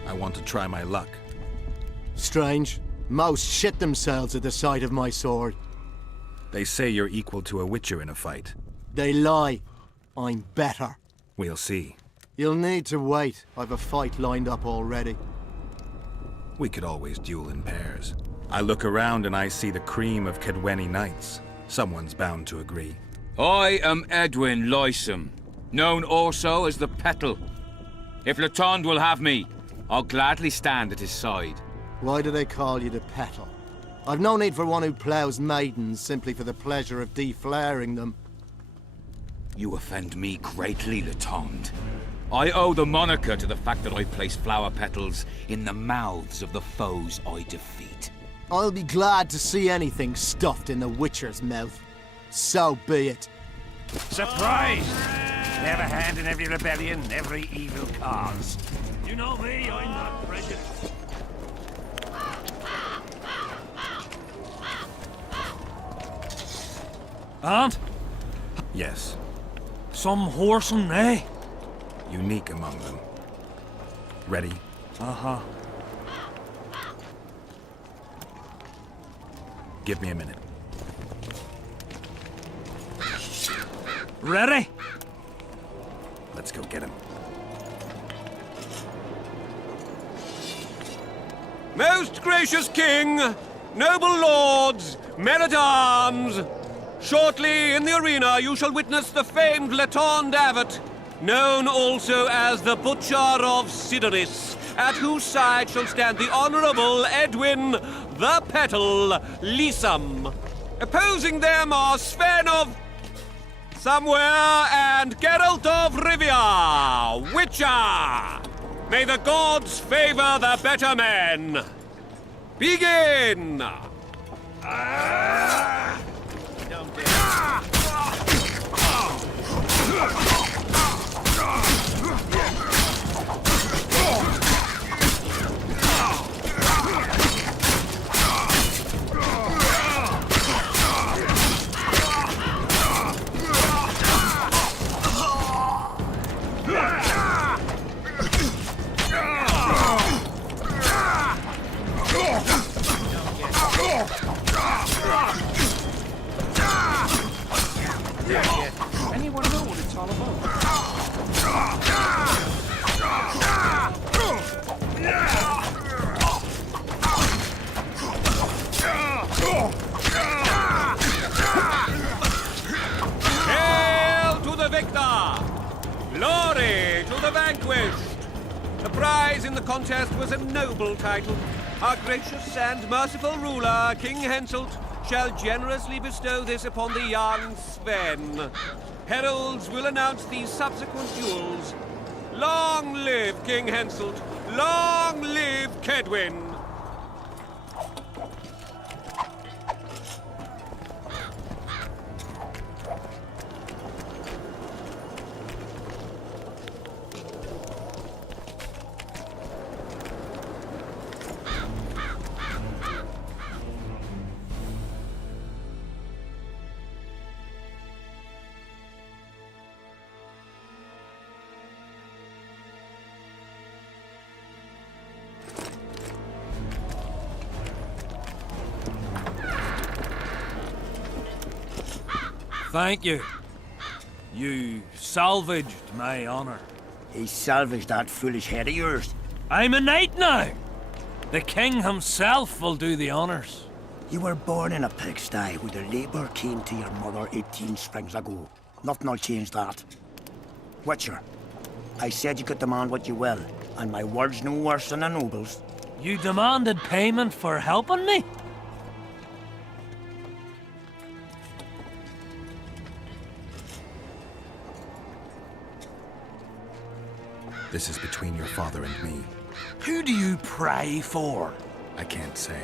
I want to try my luck. Strange. Most shit themselves at the sight of my sword. They say you're equal to a Witcher in a fight. They lie. I'm better. We'll see. You'll need to wait. I've a fight lined up already. We could always duel in pairs. I look around and I see the cream of Kedweni knights. Someone's bound to agree. I am Edwin Lysum, known also as the Petal. If Latond will have me, I'll gladly stand at his side. Why do they call you the Petal? I've no need for one who ploughs maidens simply for the pleasure of deflaring them. You offend me greatly, Latond. I owe the moniker to the fact that I place flower petals in the mouths of the foes I defeat. I'll be glad to see anything stuffed in the Witcher's mouth. So be it. Surprise! They have a hand in every rebellion, every evil cause. You know me, I'm not prejudiced. And? Yes. Some whoreson, eh? Unique among them. Ready? Uh-huh. Give me a minute. Ready? Let's go get him. Most gracious king, noble lords, men-at-arms, shortly in the arena you shall witness the famed Letond Avet, known also as the Butcher of Cidaris, at whose side shall stand the Honourable Edwin the Petal Lysum. Opposing them are Sven of... Somewhere, and Geralt of Rivia, Witcher! May the gods favor the better men! Begin! Anyone know what it's all about? Hail to the victor! Glory to the vanquished! The prize in the contest was a noble title. Our gracious and merciful ruler, King Henselt, shall generously bestow this upon the young Sven. Heralds will announce these subsequent duels. Long live King Henselt! Long live Kedwin! Thank you. You salvaged my honor. He salvaged that foolish head of yours. I'm a knight now. The king himself will do the honors. You were born in a pigsty with a labour came to your mother 18 springs ago. Nothing'll change that. Witcher, I said you could demand what you will, and my word's no worse than a noble's. You demanded payment for helping me? This is between your father and me. Who do you pray for? I can't say.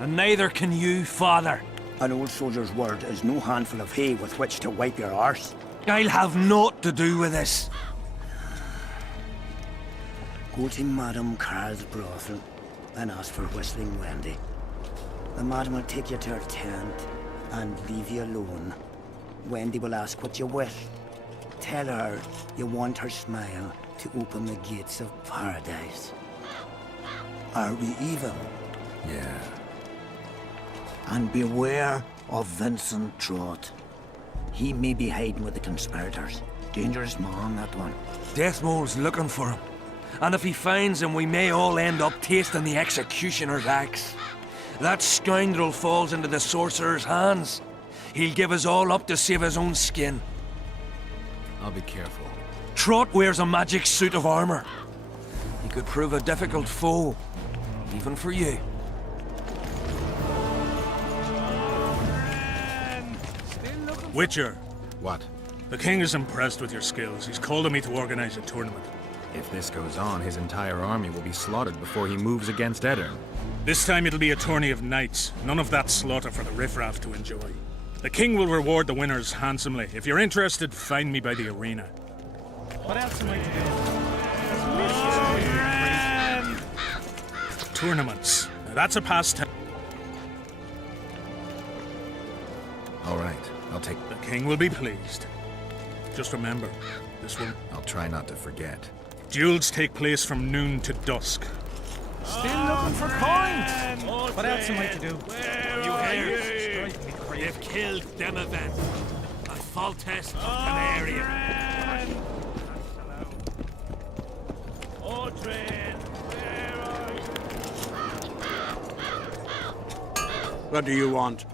And neither can you, father. An old soldier's word is no handful of hay with which to wipe your arse. I'll have naught to do with this. Go to Madame Carl's brothel and ask for Whistling Wendy. The madam will take you to her tent and leave you alone. Wendy will ask what you wish. Tell her you want her smile to open the gates of paradise. Are we even? Yeah. And beware of Vincent Trott. He may be hiding with the conspirators. Dangerous man, that one. Deathmole's looking for him. And if he finds him, we may all end up tasting the executioner's axe. That scoundrel falls into the sorcerer's hands. He'll give us all up to save his own skin. I'll be careful. Trott wears a magic suit of armor. He could prove a difficult foe, even for you. Witcher, What? the king is impressed with your skills. He's called on me to organize a tournament. If this goes on, his entire army will be slaughtered before he moves against Edirn. This time it'll be a tourney of knights. None of that slaughter for the riffraff to enjoy. The king will reward the winners handsomely. If you're interested, find me by the arena. What else am I to do? Tournaments. Now that's a pastime. All right, I'll take... The king will be pleased. Just remember, this will... I'll try not to forget. Duels take place from noon to dusk. Still looking for coins. What else am I to do? You heard? They've killed Demaven, a Foltest of Temeria. What do you want?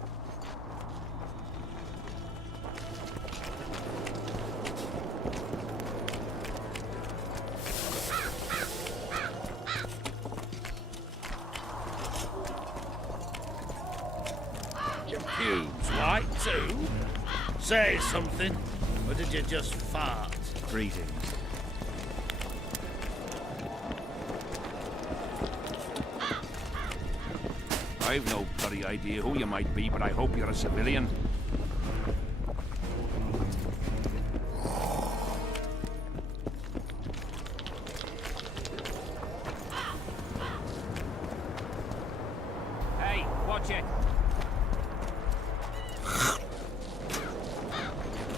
Cubes, right, too? Say something. Or did you just fart? Greetings. I've no bloody idea who you might be, but I hope you're a civilian. Hey, watch it!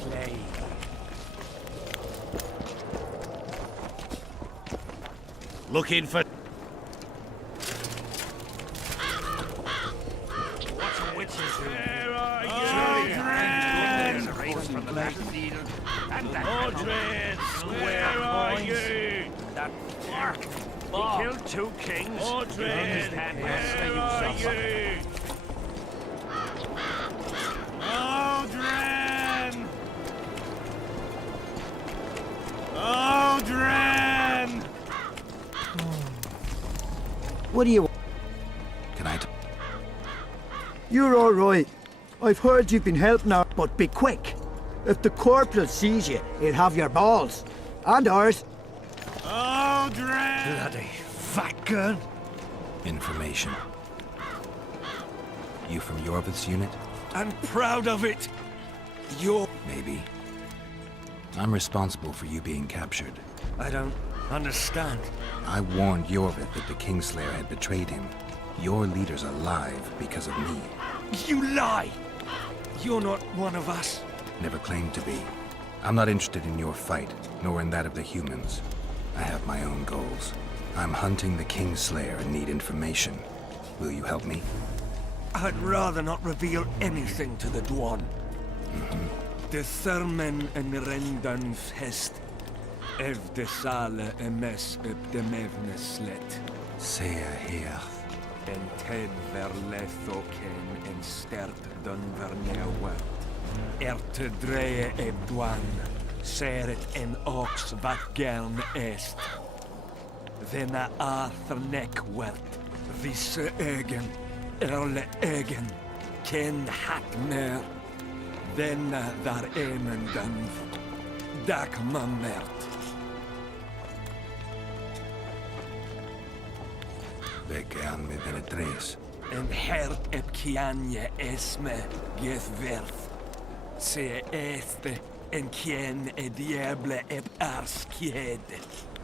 Play. Looking for... Mordred, where are you? That bark! He killed 2 kings. Mordred, where are you? Mordred! Mordred! What do you... Can I... You're all right. I've heard you've been helping out, but be quick. If the corporal sees you, he'll have your balls. And ours. Mordred! Bloody fat gun. Information. You from Yorvith's unit? I'm proud of it. You're... Maybe. I'm responsible for you being captured. I don't understand. I warned Yorvith that the Kingslayer had betrayed him. Your leader's alive because of me. You lie! You're not one of us. Never claimed to be. I'm not interested in your fight, nor in that of the humans. I have my own goals. I'm hunting the Kingslayer and need information. Will you help me? I'd rather not reveal anything to the Dwan. The Thurmen and Rendans hest. Ev de sale emes up de mevneslet. Sea here. En ted verletho ken en stert dun verneuwert. Te dreie Dwan, seret en ox wat gern est. Venna Arthur nekwert, visse egen, erle egen, ken hat mer. Venna dar emen dunv, dak mammert. We gaan met een tres. En hert kianje esme gethwerth. Se este en quien diable arskied.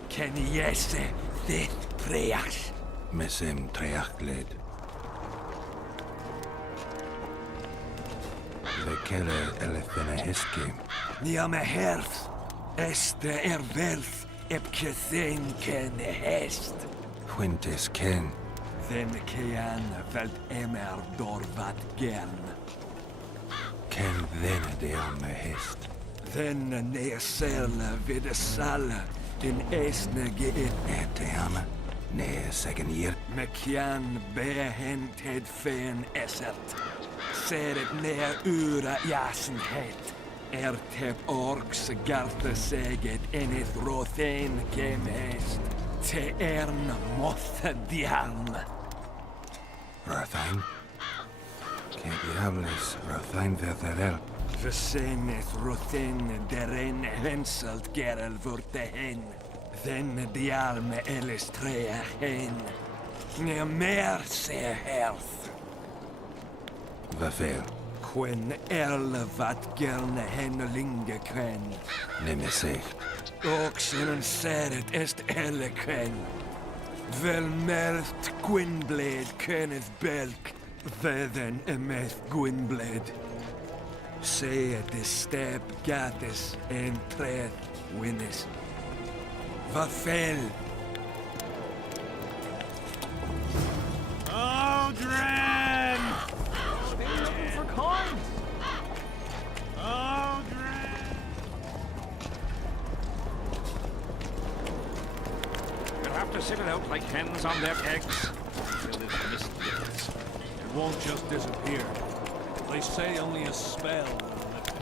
Ken jesse dit treas. Mesem treachled. We kelle elefene hiske. Niame herth. Este werth kethen ken hest. Fuentes ken. Den kean velt emer dorvat gern. Ken venne de arme hest. Den neeselle vid salle in esne geet. Teame. Nee, zeggen hier. Mekian behented fen essert. Seret neer ura jasenhet. Tep orks garte seget en het rothen kem hest. Te moth dialm. Rothain? Que diables, Rothain verderel. Verseneth rothen deren henselt gerel vurte hen. Den dialme elestrea hen. Ne mer se herth. Vavel. Quen wat gerne henlinge kren. Nemme zegt. Oxen seret est ken. Vel merth Gwynblade Kenneth Belk. Vedden emeth Gwynblade. Se de step gatis en tret winnes. Vafel. Aldrin! For coins! We'll have to sit it out like hens on their eggs until this mist lifts. It won't just disappear. They say only a spell will lift it.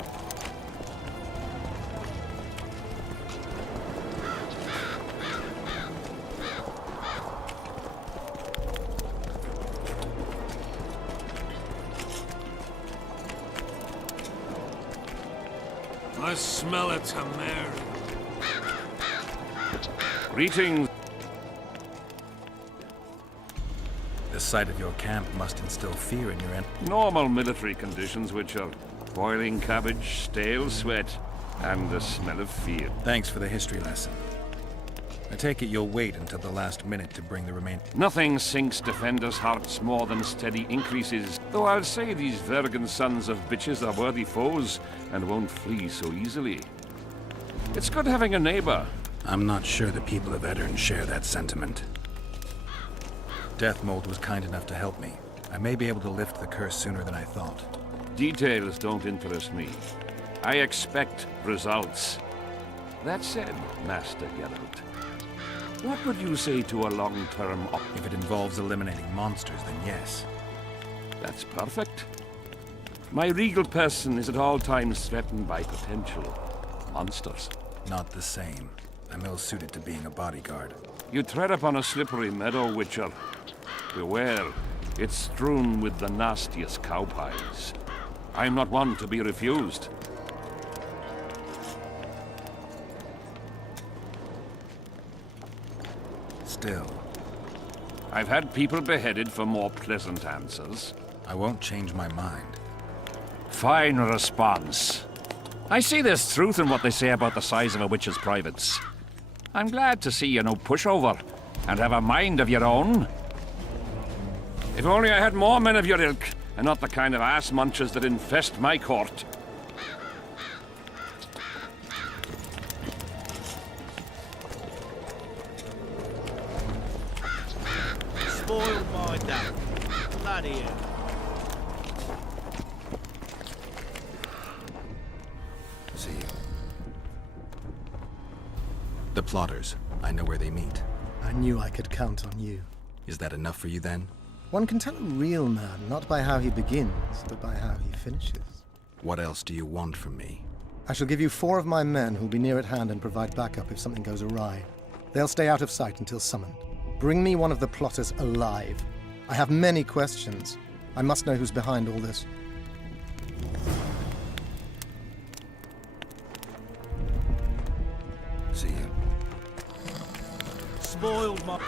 I smell a Temer. Greetings. The sight of your camp must instill fear in your Normal military conditions, which are boiling cabbage, stale sweat, and the smell of fear. Thanks for the history lesson. I take it you'll wait until the last minute to bring the remain. Nothing sinks defenders' hearts more than steady increases, though I'll say these Vergan sons of bitches are worthy foes and won't flee so easily. It's good having a neighbor. I'm not sure the people of Edirn share that sentiment. Deathmold was kind enough to help me. I may be able to lift the curse sooner than I thought. Details don't interest me. I expect results. That said, Master Geralt, what would you say to a long-term If it involves eliminating monsters, then yes. That's perfect. My regal person is at all times threatened by potential monsters. Not the same. I'm ill-suited to being a bodyguard. You tread upon a slippery meadow, Witcher. Beware, it's strewn with the nastiest cowpies. I'm not one to be refused. Still, I've had people beheaded for more pleasant answers. I won't change my mind. Fine response. I see there's truth in what they say about the size of a witch's privates. I'm glad to see you're no pushover and have a mind of your own. If only I had more men of your ilk, and not the kind of ass munchers that infest my court. Spoiled my day. Bloody hell. See you. The plotters. I know where they meet. I knew I could count on you. Is that enough for you then? One can tell a real man not by how he begins, but by how he finishes. What else do you want from me? I shall give you 4 of my men who'll be near at hand and provide backup if something goes awry. They'll stay out of sight until summoned. Bring me one of the plotters alive. I have many questions. I must know who's behind all this. See you. Spoiled my...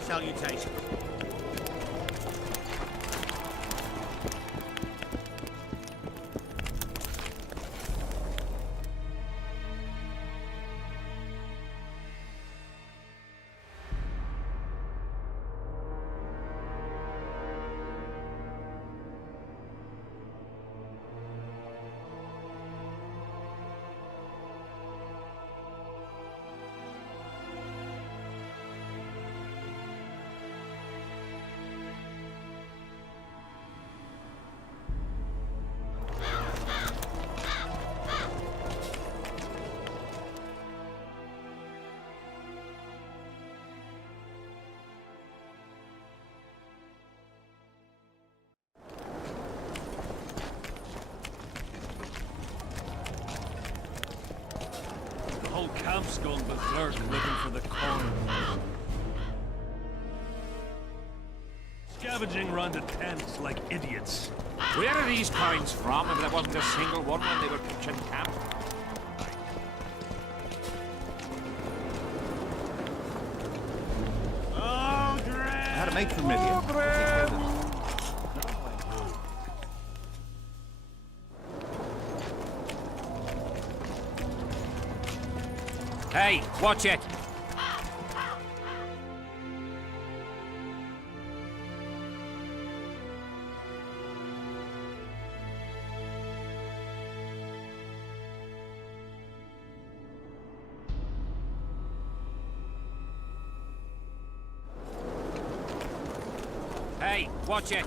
Salutation. The whole camp's gone berserk looking for the corn. Scavenging round the tents like idiots. Where are these coins from if there wasn't a single one when they were pitching camp? I had a mate from Rivia. Hey, watch it! Hey, watch it!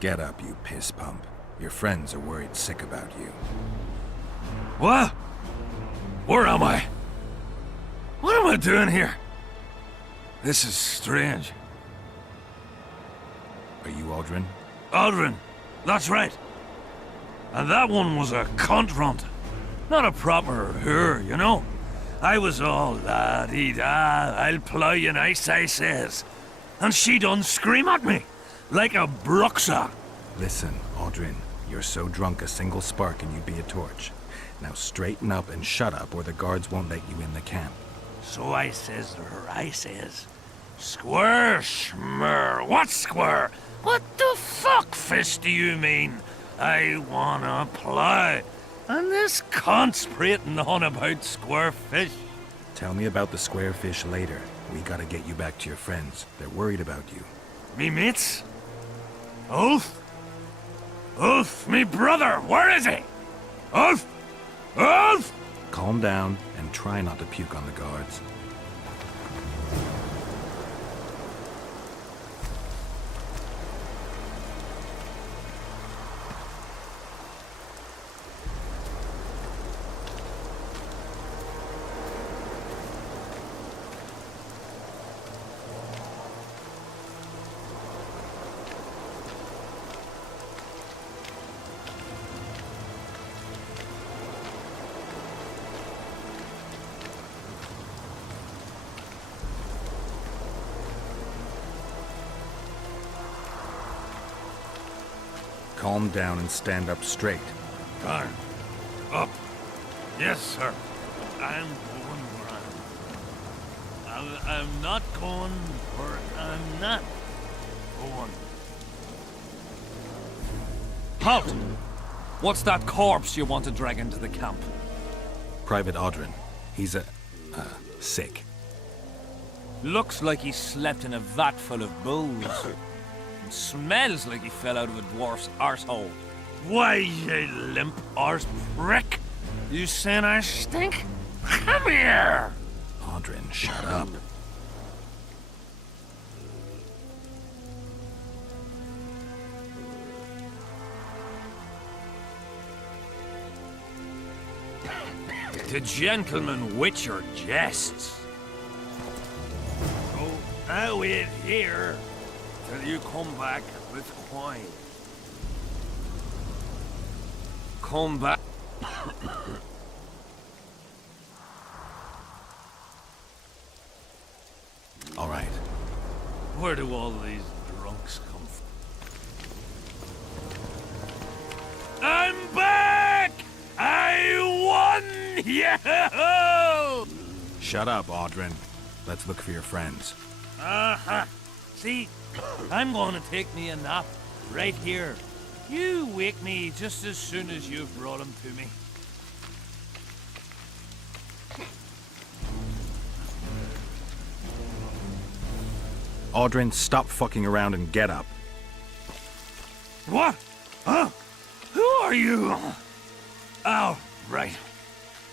Get up, you piss pump. Your friends are worried sick about you. What? Where am I? What am I doing here? This is strange. Are you Aldrin? Aldrin, that's right. And that one was a cunt runt. Not a proper her, you know. I was all la-dee-da, I'll plough you nice, I says. And she done scream at me, like a bruxa. Listen, Aldrin, you're so drunk a single spark and you'd be a torch. Now straighten up and shut up or the guards won't let you in the camp. So I says to her, I says, Square, schmer, what square? What the fuck, fish, do you mean? I wanna plough. And this cunt's prating on about square fish. Tell me about the square fish later. We gotta get you back to your friends. They're worried about you. Me mates? Ulf? Ulf, me brother, where is he? Ulf? Ulf? Calm down and try not to puke on the guards. Calm down and stand up straight. Darn. Up. Yes, sir. I'm going where I'm not going where I'm not going. Halt! What's that corpse you want to drag into the camp? Private Aldrin. He's sick. Looks like he slept in a vat full of booze. It smells like he fell out of a dwarf's arsehole. Why, you limp arse prick? You saying I stink? Come here! Aldrin, shut up. The gentleman witcher jests. So I'll wait here till you come back with coin. Come back. All right. Where do all these drunks come from? I'm back! I won! Yeah! Shut up, Aldrin. Let's look for your friends. Uh-huh. See, I'm gonna take me a nap right here. You wake me just as soon as you've brought him to me. Aldrin, stop fucking around and get up. What? Huh? Who are you? Oh, right.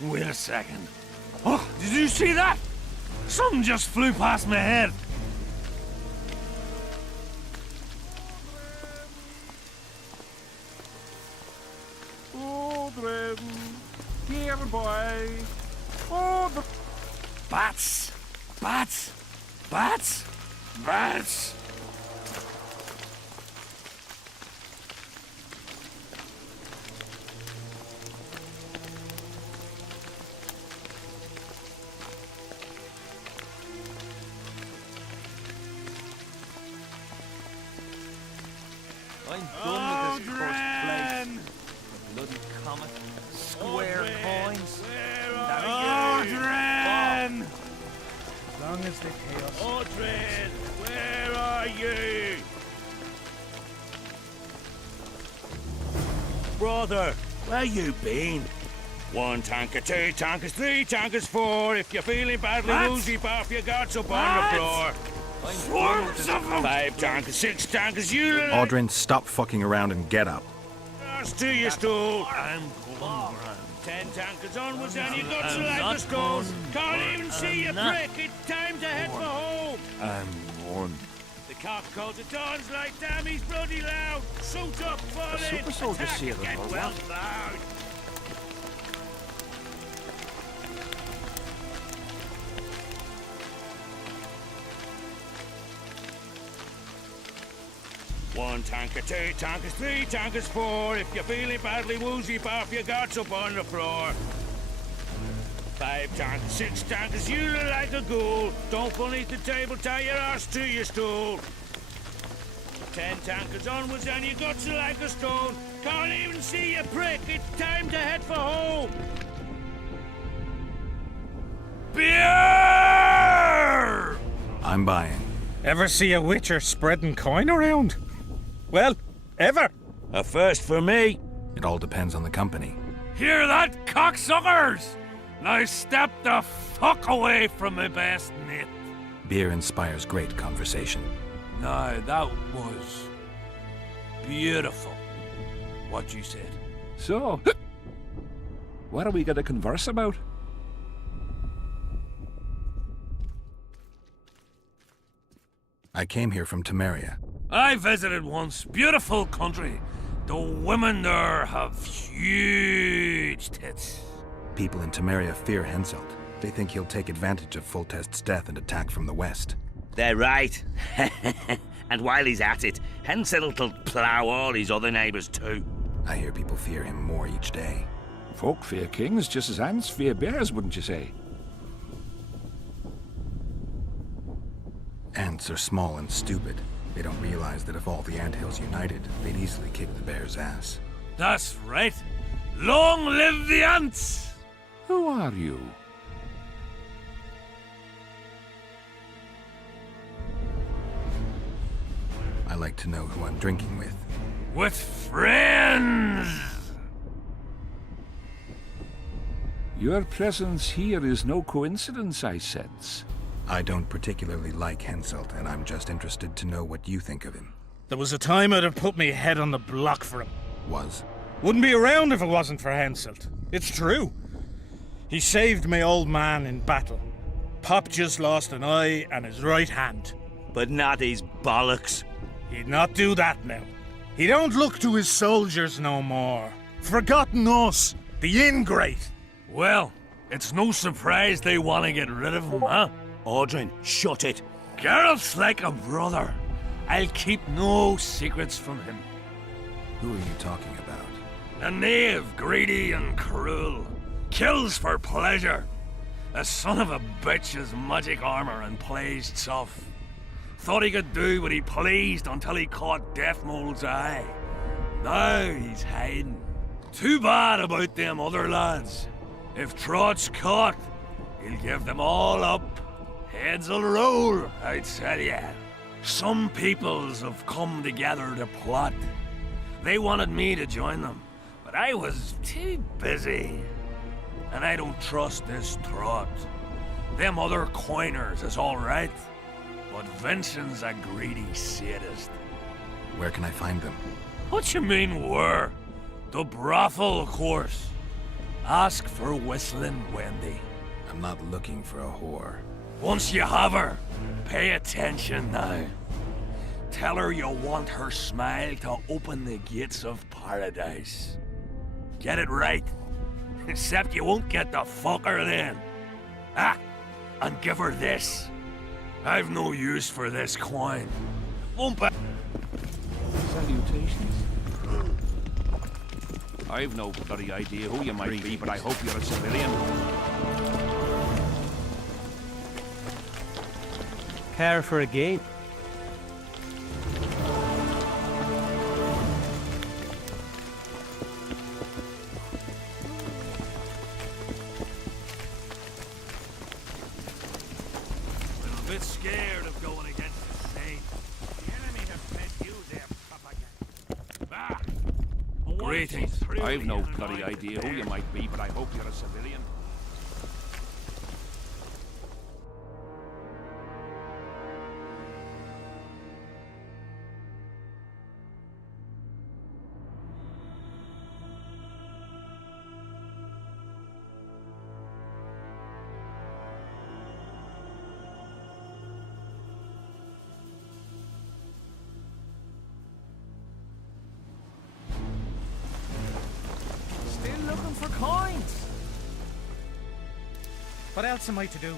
Wait a second. Oh, did you see that? Something just flew past my head. Aldrin, here, boy. Oh, the Bats! Bats! Bats! Bats! I'm done with this cursed place. Bloody comet. Square coins. Aldrin! As long as they pay us. Aldrin, where are you? Brother, where you been? 1 tanker, 2 tankers, 3 tankers, 4. If you're feeling badly woozy, barf your guts up on the floor. Swarms of them! 5 tankers, 6 tankers, you Aldrin, stop fucking around and get up. last to your stool. I'm going 10 tankers onwards and you got I'm to like not the stores. going. Can't even see you, I'm not prick. It's time to head for home. I'm going. The cock calls the dawns like damn, he's bloody loud. Suit up, fall in. super soldier attack, sailor, get or well what? loud. 1 tanker, 2 tankers, 3 tankers, 4. If you're feeling badly woozy, pop your guts up on the floor. 5 tankers, 6 tankers, you look like a ghoul. Don't fall beneath the table, tie your arse to your stool. 10 tankers onwards and your guts are like a stone. Can't even see you prick, it's time to head for home. Beer! I'm buying. Ever see a witcher spreading coin around? Well, ever. A first for me. It all depends on the company. Hear that, cocksuckers? Now step the fuck away from my best mate. Beer inspires great conversation. Now, that was beautiful, what you said. So, what are we going to converse about? I came here from Temeria. I visited once. Beautiful country. The women there have huge tits. People in Temeria fear Henselt. They think he'll take advantage of Foltest's death and attack from the west. They're right. And while he's at it, Henselt will plough all his other neighbours too. I hear people fear him more each day. Folk fear kings just as ants fear bears, wouldn't you say? Ants are small and stupid. They don't realize that if all the anthills united, they'd easily kick the bear's ass. That's right. Long live the ants! Who are you? I like to know who I'm drinking with. With friends! Your presence here is no coincidence, I sense. I don't particularly like Henselt, and I'm just interested to know what you think of him. There was a time I'd have put me head on the block for him. Was? Wouldn't be around if it wasn't for Henselt. It's true. He saved my old man in battle. Pop just lost an eye and his right hand. But not his bollocks. He'd not do that now. He don't look to his soldiers no more. Forgotten us, the ingrate. Well, it's no surprise they want to get rid of him, huh? Audrin, shut it. Geralt's like a brother. I'll keep no secrets from him. Who are you talking about? A knave, greedy and cruel. Kills for pleasure. A son of a bitch has magic armor and plays tough. Thought he could do what he pleased until he caught Deathmold's eye. Now he's hiding. Too bad about them other lads. If Trott's caught, he'll give them all up. Heads'll roll, I tell ya. Some peoples have come together to plot. They wanted me to join them, but I was too busy. And I don't trust this Trott. Them other coiners is all right, but Vincent's a greedy sadist. Where can I find them? What you mean, where? The brothel, of course. Ask for Whistling Wendy. I'm not looking for a whore. Once you have her, pay attention now. Tell her you want her smile to open the gates of paradise. Get it right. Except you won't get the fucker then. Ah, and give her this. I've no use for this coin. Won't ba- Salutations. I've no bloody idea who you might be, but I hope you're a civilian. Care for a game? I'm a bit scared of going against the Saints. The enemy have fed you their propaganda. Ah! Greetings. I've no bloody idea who you might be, but I hope you're a civilian. Still looking for coins. What else am I to do?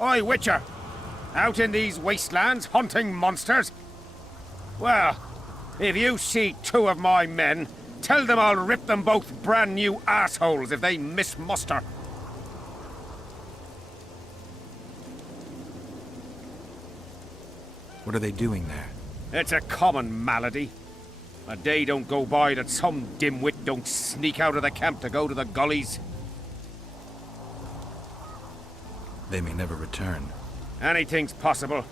Oi, Witcher! Out in these wastelands hunting monsters? Well, if you see two of my men, tell them I'll rip them both brand new assholes if they miss muster. What are they doing there? It's a common malady. A day don't go by that some dimwit don't sneak out of the camp to go to the gullies. They may never return. Anything's possible.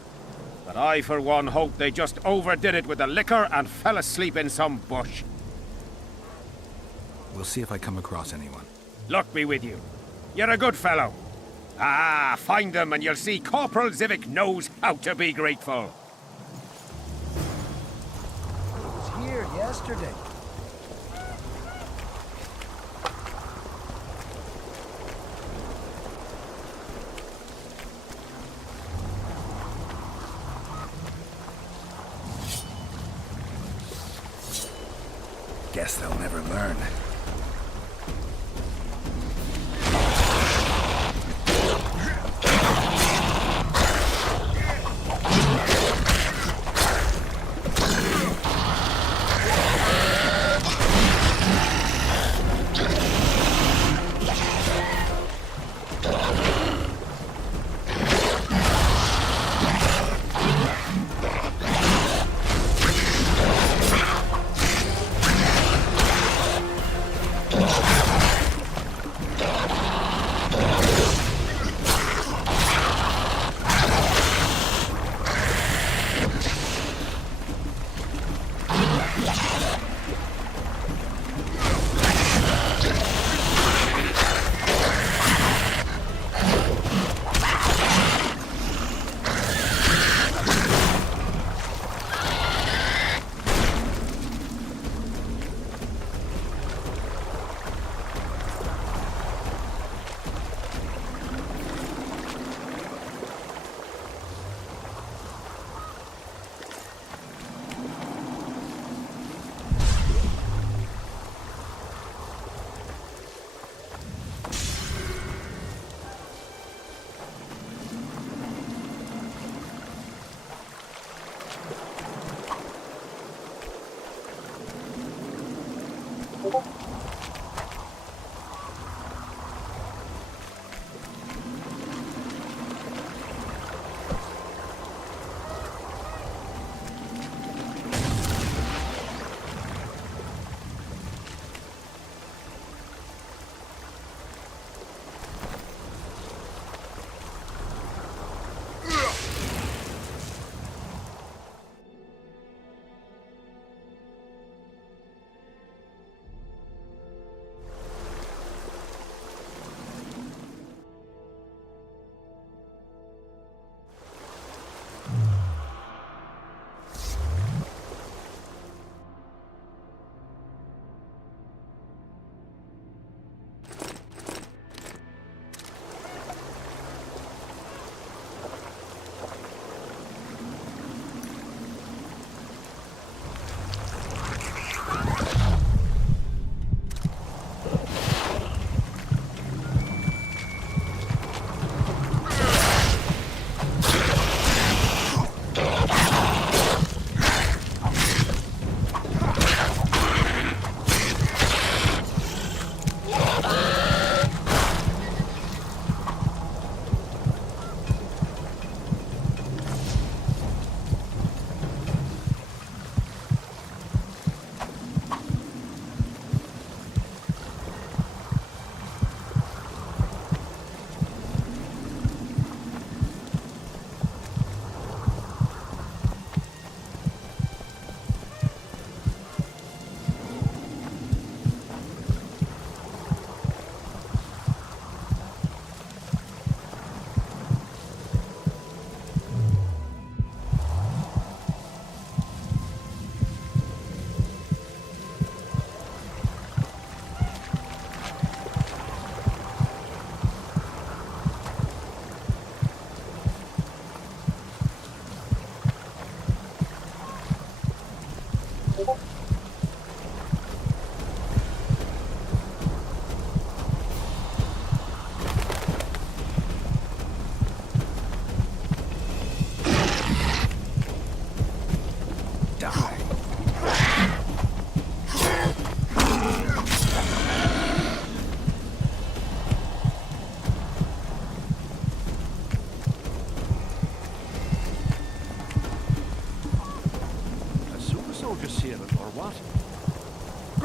But I, for one, hope they just overdid it with the liquor and fell asleep in some bush. We'll see if I come across anyone. Luck be with you. You're a good fellow. Ah, find them and you'll see Corporal Zivik knows how to be grateful. Here yesterday. Guess they'll never learn.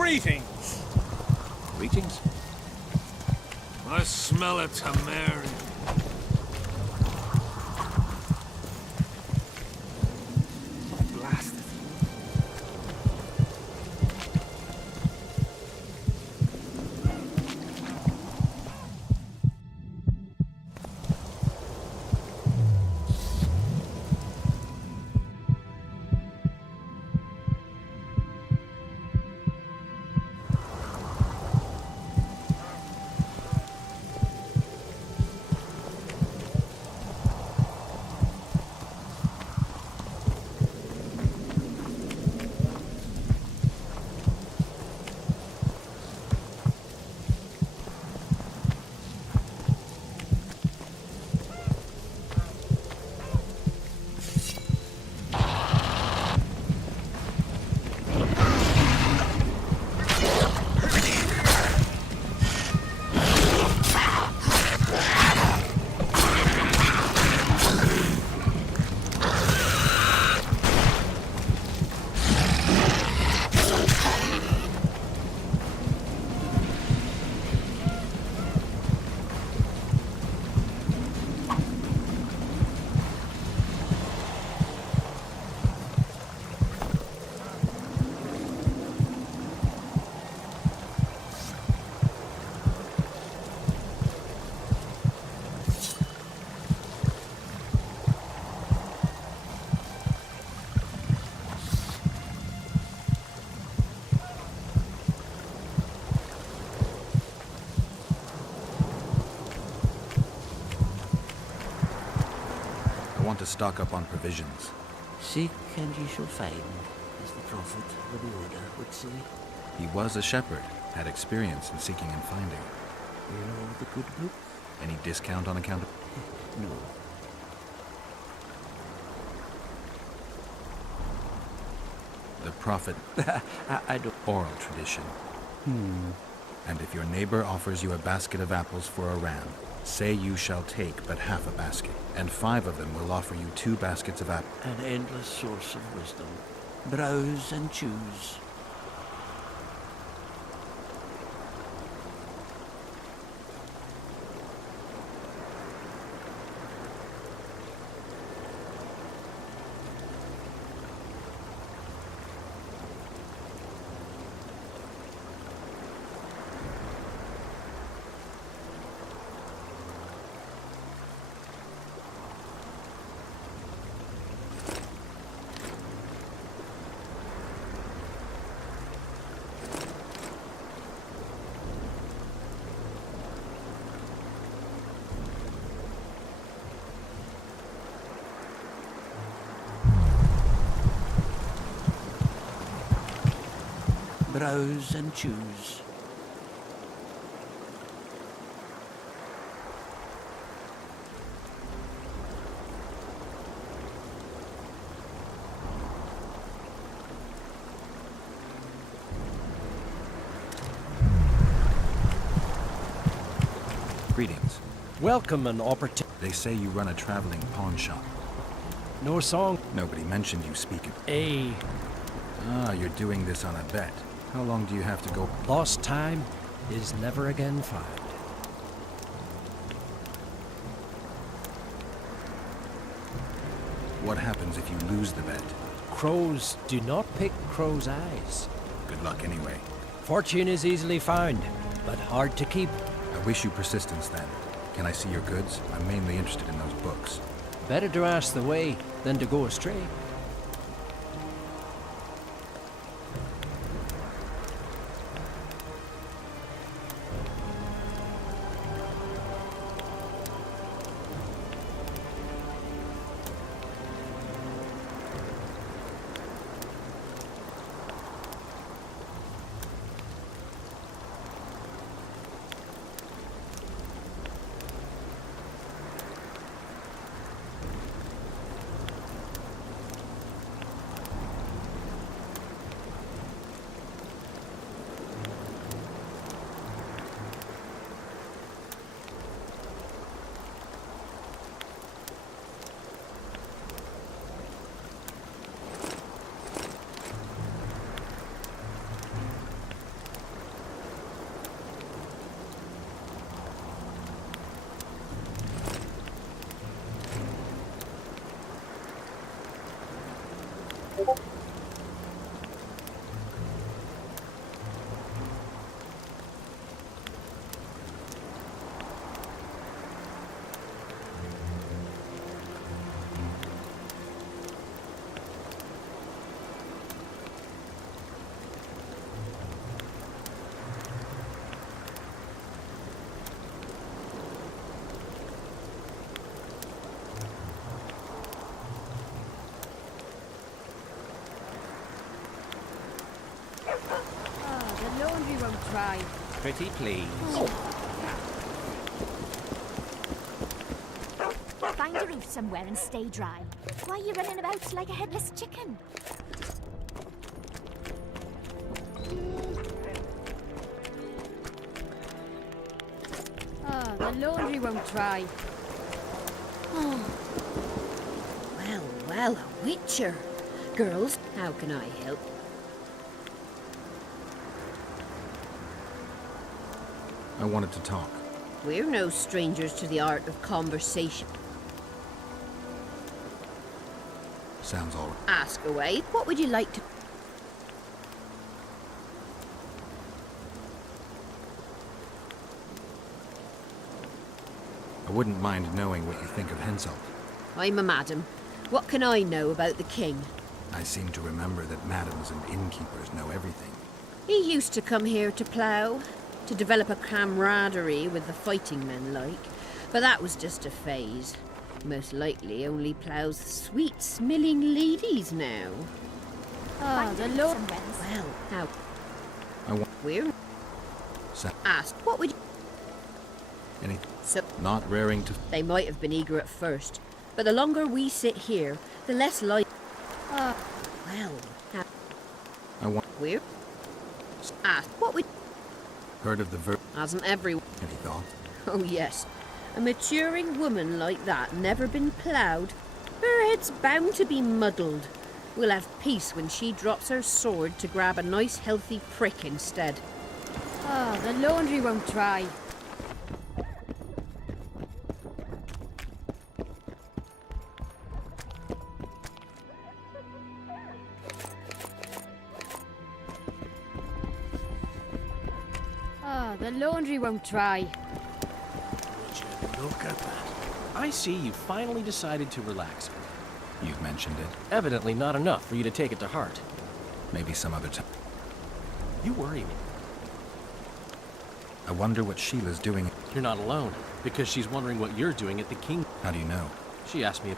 Greetings. Greetings. I smell a Temerian. Blast it. I want to stock up on provisions. Seek and ye shall find, as the prophet Rabbi would say. He was a shepherd, had experience in seeking and finding. You know the good book? Any discount on account of... No. The prophet... I don't... Oral tradition. And if your neighbor offers you a basket of apples for a ram, say you shall take but half a basket, and 5 of them will offer you 2 baskets of apples. An endless source of wisdom. Browse and choose. Browse and choose. Greetings. Welcome and opportunity. They say you run a traveling pawn shop. No song. Nobody mentioned you speak it. A Ah, you're doing this on a bet. How long do you have to go? lost time is never again found. What happens if you lose the bet? Crows do not pick crows' eyes. Good luck anyway. Fortune is easily found, but hard to keep. I wish you persistence then. Can I see your goods? I'm mainly interested in those books. Better to ask the way than to go astray. laundry won't dry. Pretty please. Find a roof somewhere and stay dry. Why are you running about like a headless chicken? Ah, the laundry won't dry. Oh. Well, well, a witcher. Girls, how can I help? I wanted to talk. We're no strangers to the art of conversation. Sounds all right. Ask away. What would you like to... I wouldn't mind knowing what you think of Henselt. I'm a madam. What can I know about the king? I seem to remember that madams and innkeepers know everything. He used to come here to plough, to develop a camaraderie with the fighting men like. But that was just a phase. Most likely only ploughs sweet-smelling ladies now. Ah, the Lord. Well, how? I want... We're... Ask, what would you... Anything? So... Not raring to... They might have been eager at first, but the longer we sit here, the less like... well, how... I want... We're... Ask, what would... Heard of the Hasn't everyone... Any thought? Oh, yes. A maturing woman like that never been ploughed. Her head's bound to be muddled. We'll have peace when she drops her sword to grab a nice healthy prick instead. Ah, the laundry won't dry. Ah, the laundry won't dry. Look at that. I see you finally decided to relax. You've mentioned it. Evidently not enough for you to take it to heart. Maybe some other time. You worry me. I wonder what Sheila's doing. You're not alone, because she's wondering what you're doing at the king. How do you know? She asked me.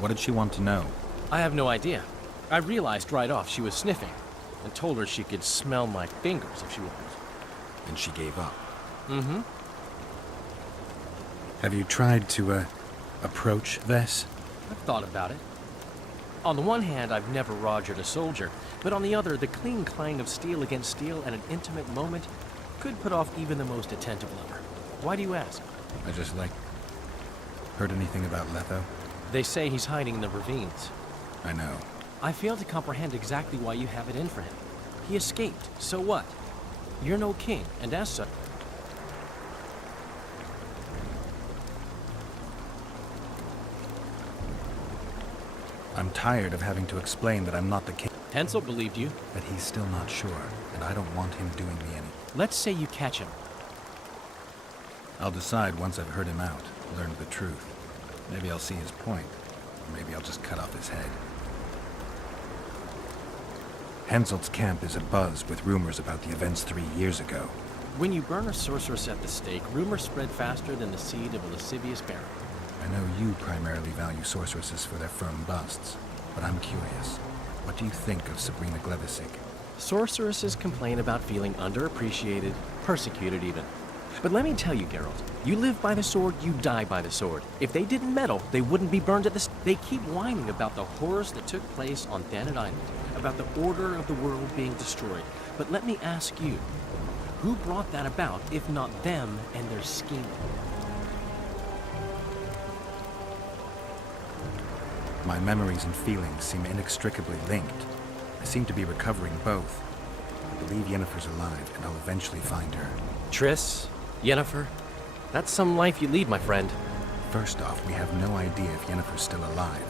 What did she want to know? I have no idea. I realized right off she was sniffing, and told her she could smell my fingers if she wanted. And she gave up. Mm-hmm. Have you tried to, approach Vess? I've thought about it. On the one hand, I've never rogered a soldier, but on the other, the clean clang of steel against steel at an intimate moment could put off even the most attentive lover. Why do you ask? I just like... Heard anything about Letho? They say he's hiding in the ravines. I know. I fail to comprehend exactly why you have it in for him. He escaped, so what? You're no king, and as such... I'm tired of having to explain that I'm not the king. Henselt believed you. But he's still not sure, and I don't want him doing me any... Let's say you catch him. I'll decide once I've heard him out, learned the truth. Maybe I'll see his point, or maybe I'll just cut off his head. Henselt's camp is abuzz with rumors about the events 3 years ago. When you burn a sorceress at the stake, rumors spread faster than the seed of a lascivious baron. I know you primarily value sorceresses for their firm busts, but I'm curious. What do you think of Sabrina Glevissig? Sorceresses complain about feeling underappreciated, persecuted even. But let me tell you, Geralt, you live by the sword, you die by the sword. If they didn't meddle, they wouldn't be burned at the They keep whining about the horrors that took place on Thanet Island, about the order of the world being destroyed. But let me ask you, who brought that about, if not them and their scheming? My memories and feelings seem inextricably linked. I seem to be recovering both. I believe Yennefer's alive, and I'll eventually find her. Triss? Yennefer? That's some life you lead, my friend. First off, we have no idea if Yennefer's still alive.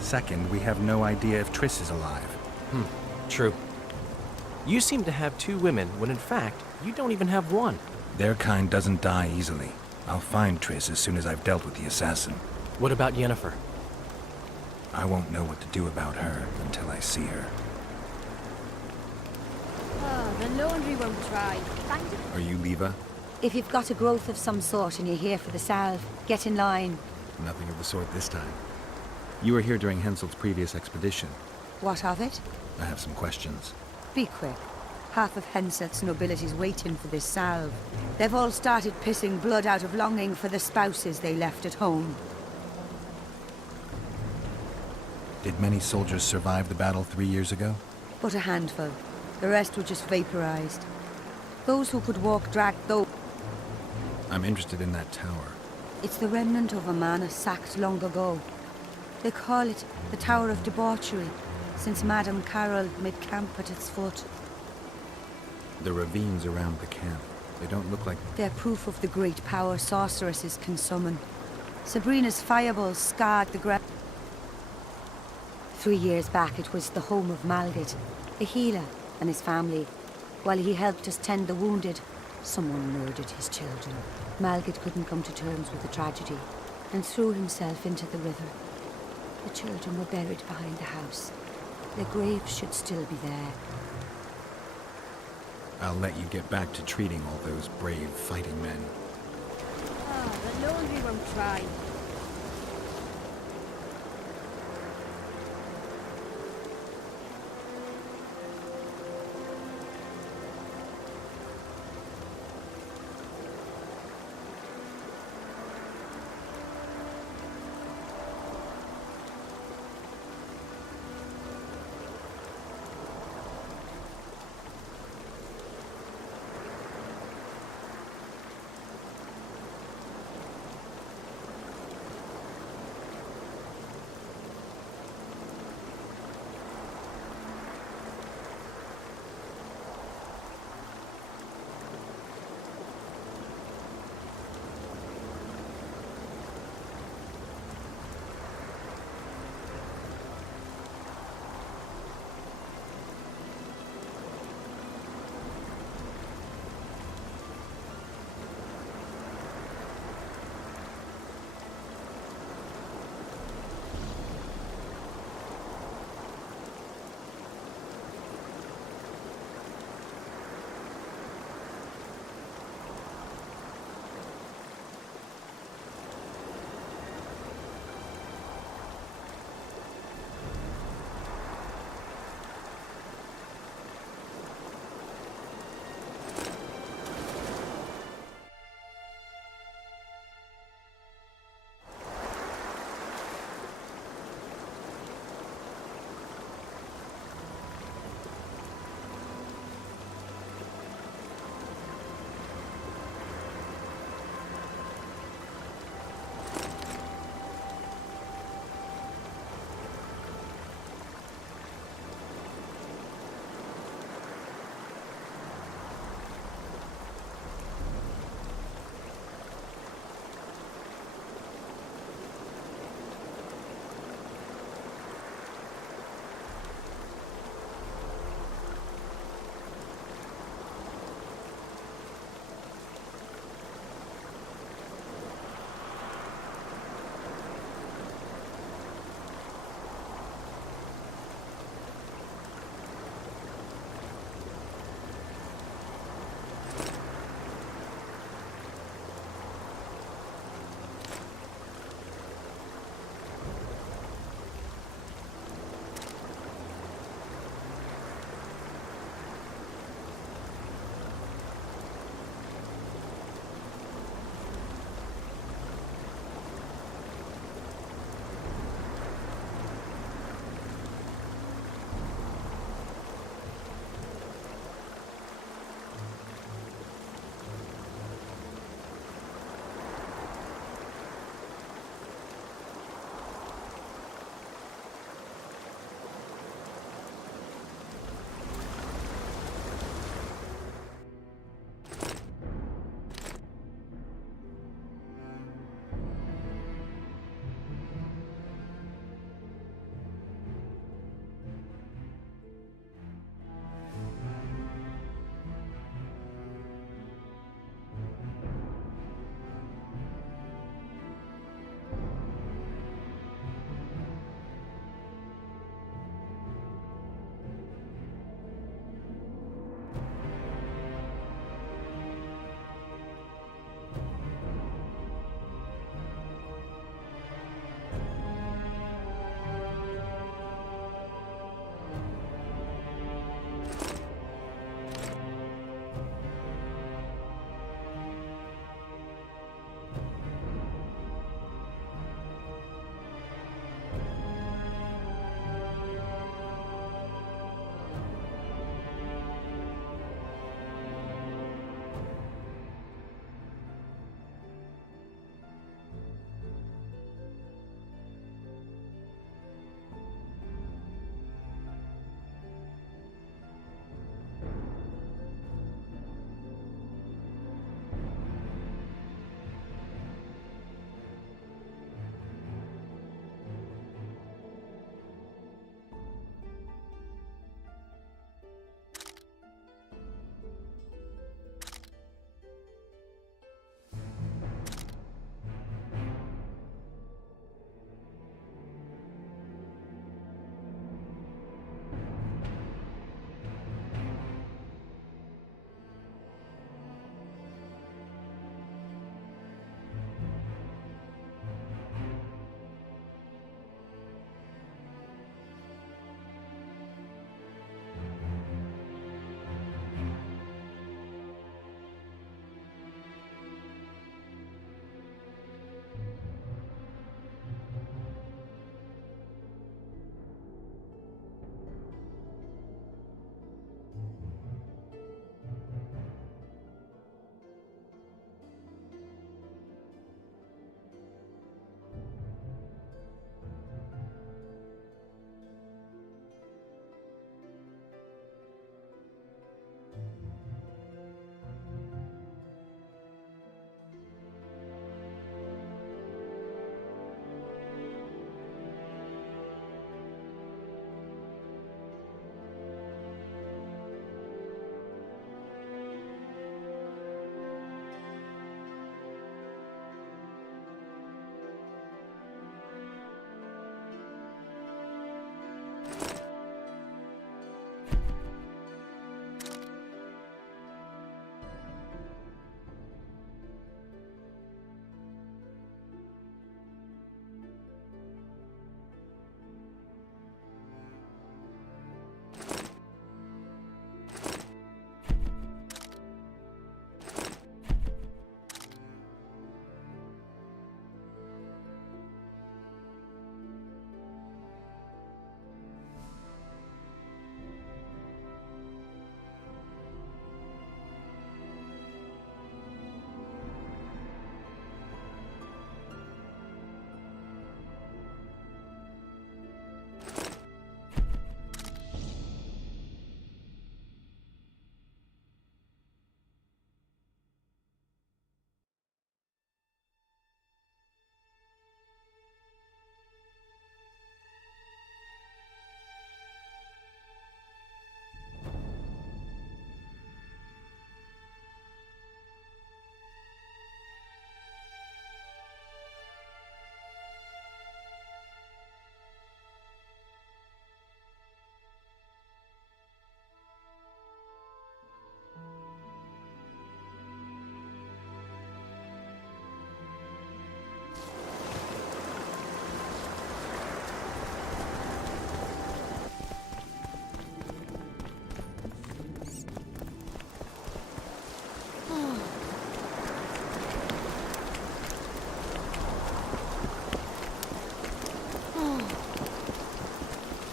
Second, we have no idea if Triss is alive. True. You seem to have 2 women, when in fact, you don't even have one. Their kind doesn't die easily. I'll find Triss as soon as I've dealt with the assassin. What about Yennefer? I won't know what to do about her until I see her. Ah, the laundry won't dry. Are you Leva? If you've got a growth of some sort and you're here for the salve, get in line. Nothing of the sort this time. You were here during Henselt's previous expedition. What of it? I have some questions. Be quick. Half of Henselt's nobility's waiting for this salve. They've all started pissing blood out of longing for the spouses they left at home. Did many soldiers survive the battle 3 years ago? But a handful. The rest were just vaporized. Those who could walk dragged though. I'm interested in that tower. It's the remnant of a manor sacked long ago. They call it the Tower of Debauchery, since Madame Carol made camp at its foot. The ravines around the camp, they don't look like... They're proof of the great power sorceresses can summon. Sabrina's fireballs scarred the ground. 3 years back, it was the home of Malgit, a healer, and his family. While he helped us tend the wounded, someone murdered his children. Malgit couldn't come to terms with the tragedy and threw himself into the river. The children were buried behind the house. Their graves should still be there. I'll let you get back to treating all those brave fighting men. Oh, the laundry won't dry.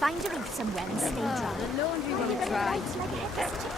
Find a roof somewhere and stay dry. The laundry won't dry. Like an Epper's tin.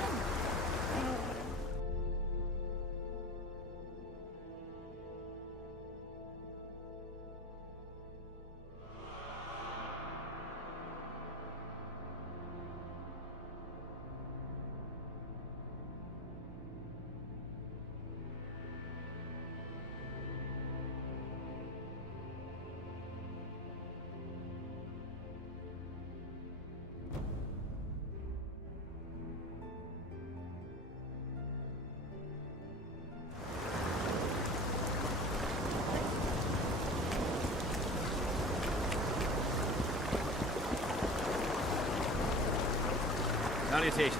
Salutations.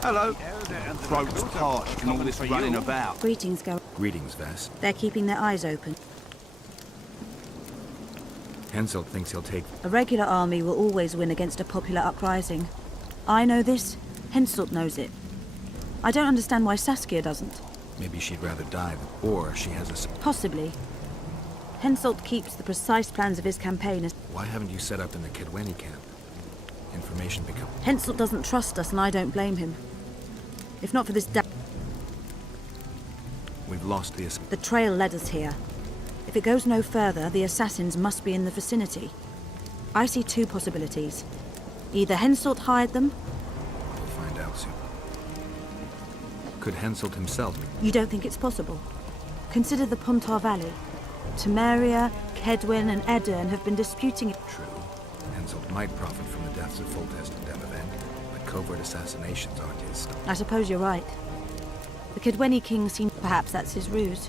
Hello. Throat's parched from all this running about. Greetings, Geralt. Greetings, Vess. They're keeping their eyes open. Henselt thinks he'll take... A regular army will always win against a popular uprising. I know this. Henselt knows it. I don't understand why Saskia doesn't. Maybe she'd rather die, or she has a... Possibly. Henselt keeps the precise plans of his campaign as... Why haven't you set up in the Kedweni camp? Information become... Henselt doesn't trust us, and I don't blame him. If not for this We've lost the... The trail led us here. If it goes no further, the assassins must be in the vicinity. I see two possibilities. Either Henselt hired them... We'll find out soon. Could Henselt himself... You don't think it's possible? Consider the Pontar Valley. Temeria, Kedwen, and Edirn have been disputing it. True. Henselt might profit from the deaths of Foltest and Demerven, but covert assassinations aren't his style. I suppose you're right. The Kedweni king seems... Perhaps that's his ruse.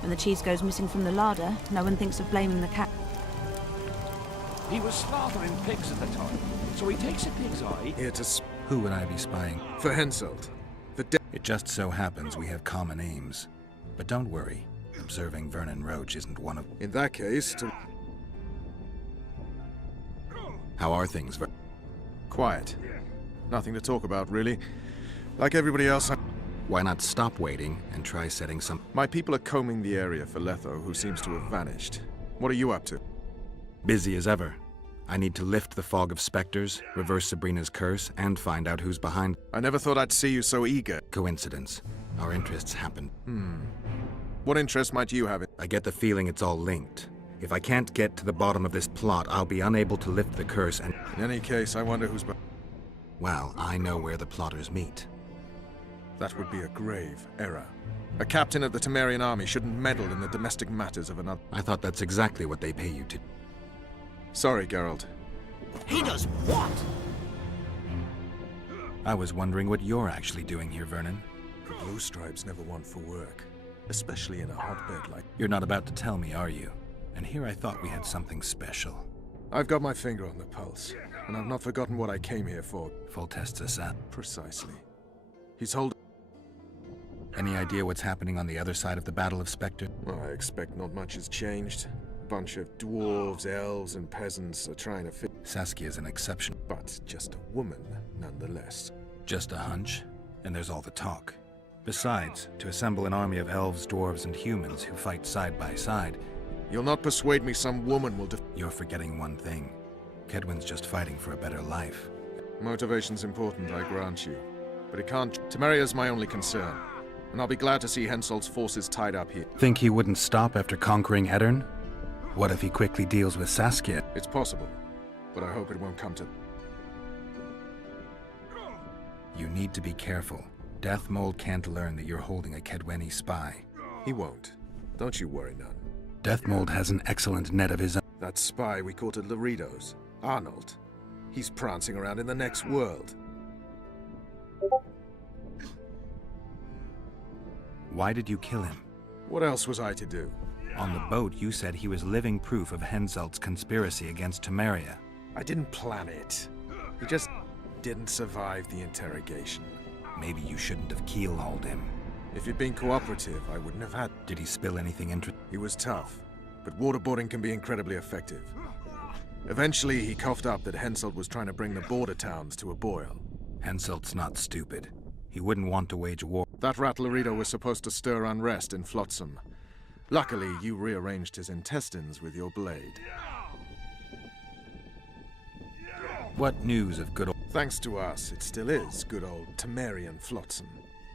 When the cheese goes missing from the larder, no one thinks of blaming the cat. He was slaughtering pigs at the time, so he takes a pig's eye... Here to Who would I be spying? For Henselt. It just so happens we have common aims. But don't worry. Observing Vernon Roach isn't one of... In that case, How are things, Quiet. Nothing to talk about, really. Like everybody else, Why not stop waiting and try setting some... My people are combing the area for Letho, who seems to have vanished. What are you up to? Busy as ever. I need to lift the fog of specters, reverse Sabrina's curse, and find out who's behind... I never thought I'd see you so eager. Coincidence. Our interests happen. What interest might you have in... I get the feeling it's all linked. If I can't get to the bottom of this plot, I'll be unable to lift the curse and... In any case, I wonder who's... Well, I know where the plotters meet. That would be a grave error. A captain of the Temerian army shouldn't meddle in the domestic matters of another... I thought that's exactly what they pay you to... Sorry, Geralt. He does what? I was wondering what you're actually doing here, Vernon. The Blue Stripes never want for work. Especially in a hotbed like... You're not about to tell me, are you? And here I thought we had something special. I've got my finger on the pulse, and I've not forgotten what I came here for. Foltest's assassin. Precisely. He's holding... Any idea what's happening on the other side of the Battle of Spectre? Well, I expect not much has changed. A bunch of dwarves, elves, and peasants are trying to fit... Saskia's an exception. But just a woman, nonetheless. Just a hunch, and there's all the talk. Besides, to assemble an army of elves, dwarves, and humans who fight side by side... You'll not persuade me some woman will You're forgetting one thing. Kedwen's just fighting for a better life. Motivation's important, I grant you. But it can't... Temeria's my only concern. And I'll be glad to see Henselt's forces tied up here. Think he wouldn't stop after conquering Edirn? What if he quickly deals with Saskia? It's possible, but I hope it won't come to... You need to be careful. Deathmold can't learn that you're holding a Kedweni spy. He won't. Don't you worry none. Deathmold has an excellent net of his own. That spy we caught at Laredo's, Arnold. He's prancing around in the next world. Why did you kill him? What else was I to do? On the boat, you said he was living proof of Henselt's conspiracy against Temeria. I didn't plan it. He just didn't survive the interrogation. Maybe you shouldn't have keel-hauled him. If he'd been cooperative, I wouldn't have had... Did he spill anything interesting? He was tough, but waterboarding can be incredibly effective. Eventually, he coughed up that Henselt was trying to bring the border towns to a boil. Henselt's not stupid. He wouldn't want to wage war. That rat Laredo was supposed to stir unrest in Flotsam. Luckily, you rearranged his intestines with your blade. What news of good old... Thanks to us, it still is good old Temerian Flotsam.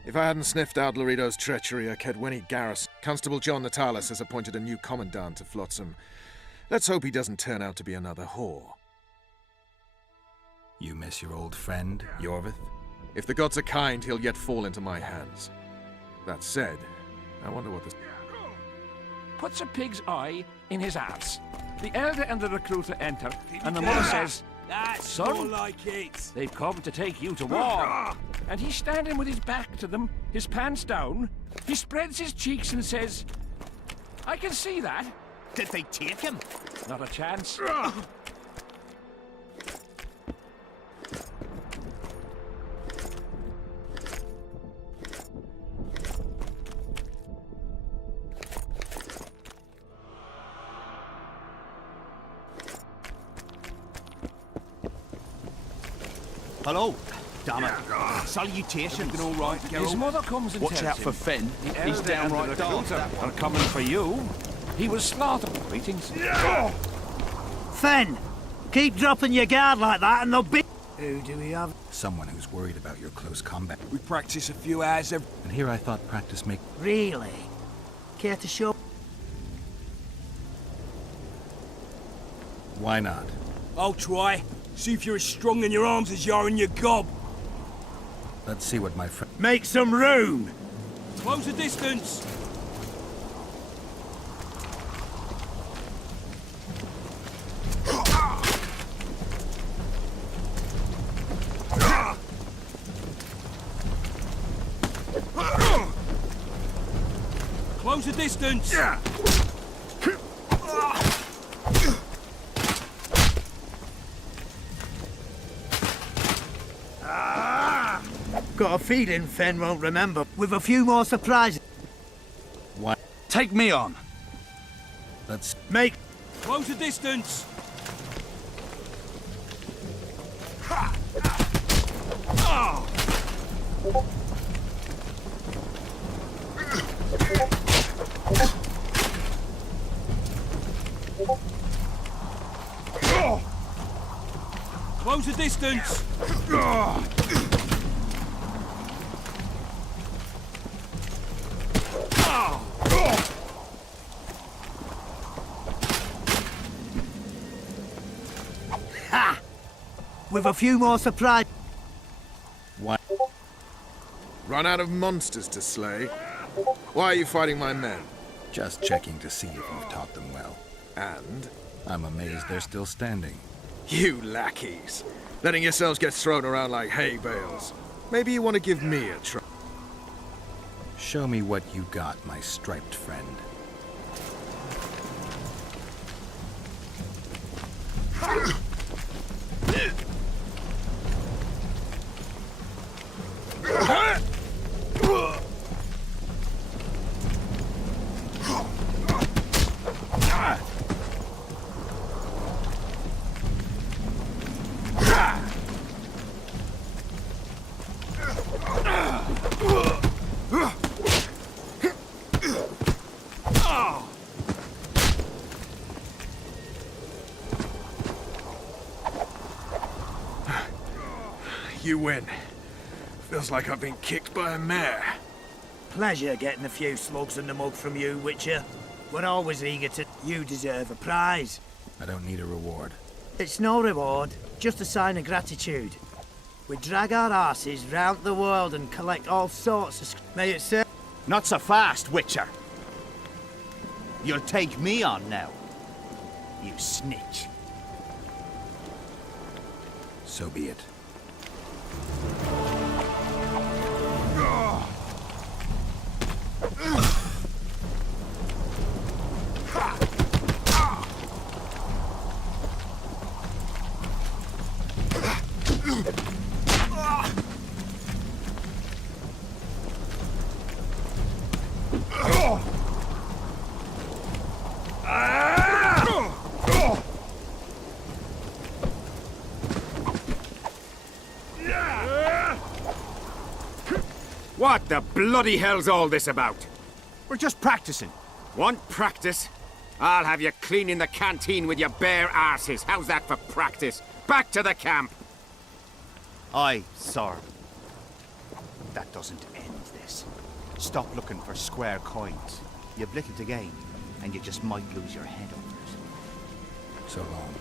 If I hadn't sniffed out Laredo's treachery at Kedwenny Garrison, Constable John Natalis has appointed a new commandant to Flotsam. Let's hope he doesn't turn out to be another whore. You miss your old friend, Yorvith? If the gods are kind, he'll yet fall into my hands. That said, I wonder what this... Puts a pig's eye in his arse. The elder and the recruiter enter, and the mother says, That's "Son, more like it. they've come to take you to war." And he's standing with his back to them, his pants down. He spreads his cheeks and says, "I can see that." Did they take him? Not a chance. Hello. Damn it. Salutations. Everything all right, Geralt? His mother comes and Watch tells out him, for Fenn. The He's elder and the downright daft, recruiter that one. are coming for you. He was slaughtered. Greetings. Fen, keep dropping your guard like that and they'll be... Who do we have? Someone who's worried about your close combat. We practice a few hours every... And here I thought practice make... Really? Care to show? Why not? I'll try. See if you're as strong in your arms as you are in your gob. Let's see what my friend... Make some room! Close the distance. Close the distance. Got a feeling Fen won't remember. With a few more surprises. What? Take me on. Let's... Make... Close the distance. Close the distance. Ha! With a few more surprises. What? Run out of monsters to slay? Why are you fighting my men? Just checking to see if you've taught them well. And? I'm amazed they're still standing. You lackeys. Letting yourselves get thrown around like hay bales. Maybe you want to give me a try. Show me what you got, my striped friend. You win. Feels like I've been kicked by a mare. Pleasure getting a few slugs in the mug from you, Witcher. We're always eager to... You deserve a prize. I don't need a reward. It's no reward, just a sign of gratitude. We drag our asses round the world and collect all sorts of... May it serve... Not so fast, Witcher. You'll take me on now. You snitch. So be it. What the bloody hell's all this about? We're just practicing. Want practice? I'll have you cleaning the canteen with your bare arses. How's that for practice? Back to the camp! Aye, sir. That doesn't end this. Stop looking for square coins. You've little to gain, and you just might lose your head over it. So long.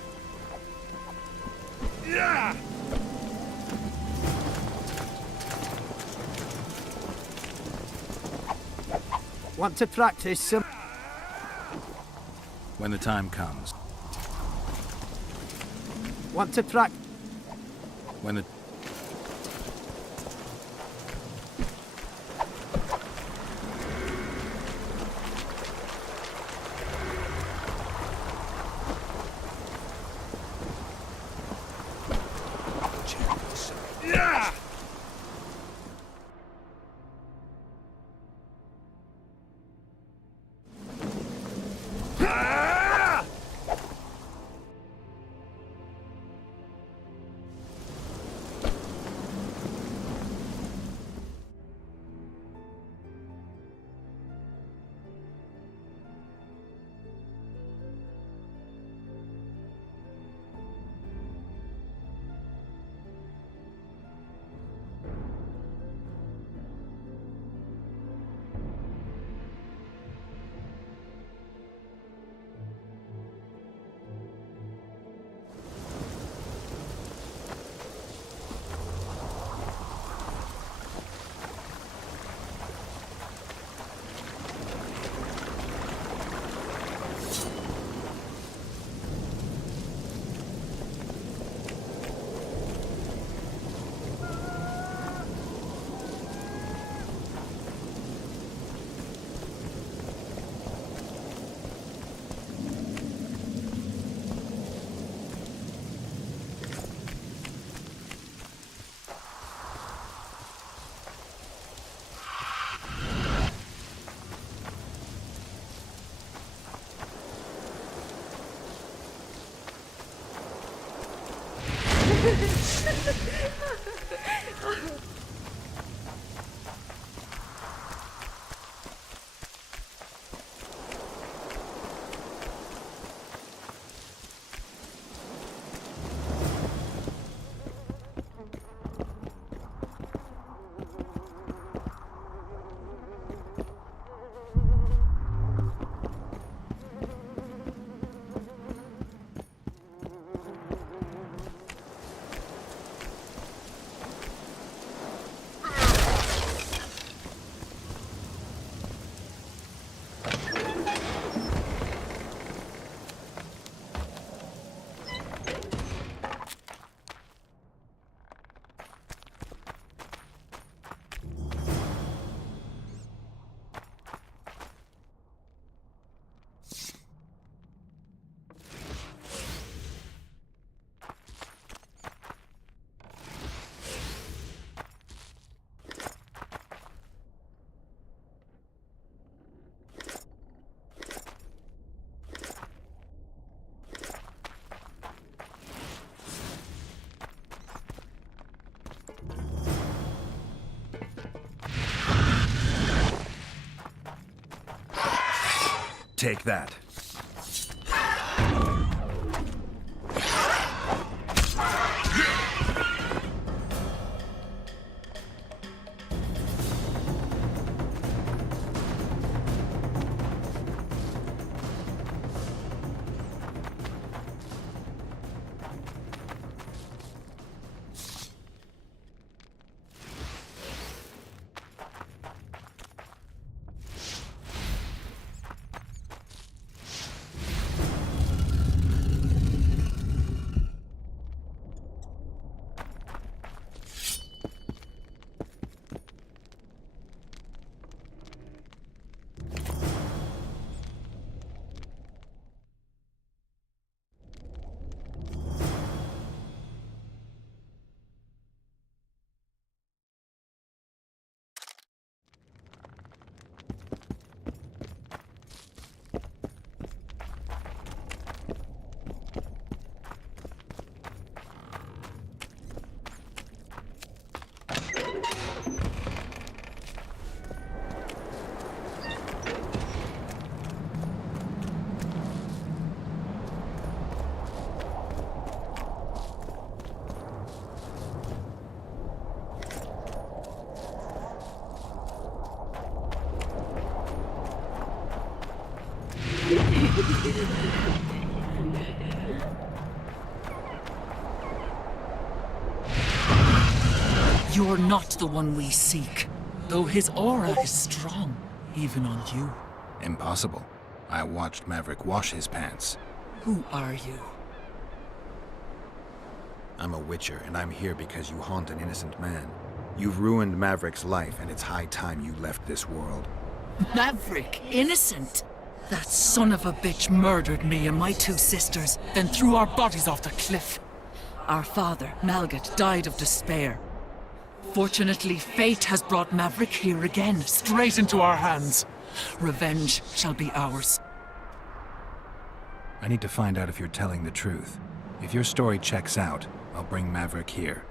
Yeah! Want to practice some? When the time comes. Want to practice? When the... Yeah! Take that. You're not the one we seek, though his aura is strong, even on you. Impossible. I watched Maverick wash his pants. Who are you? I'm a Witcher, and I'm here because you haunt an innocent man. You've ruined Maverick's life, and it's high time you left this world. Maverick, innocent? That son of a bitch murdered me and my 2 sisters, then threw our bodies off the cliff. Our father, Malgat, died of despair. Fortunately, fate has brought Maverick here again, straight into our hands. Revenge shall be ours. I need to find out if you're telling the truth. If your story checks out, I'll bring Maverick here.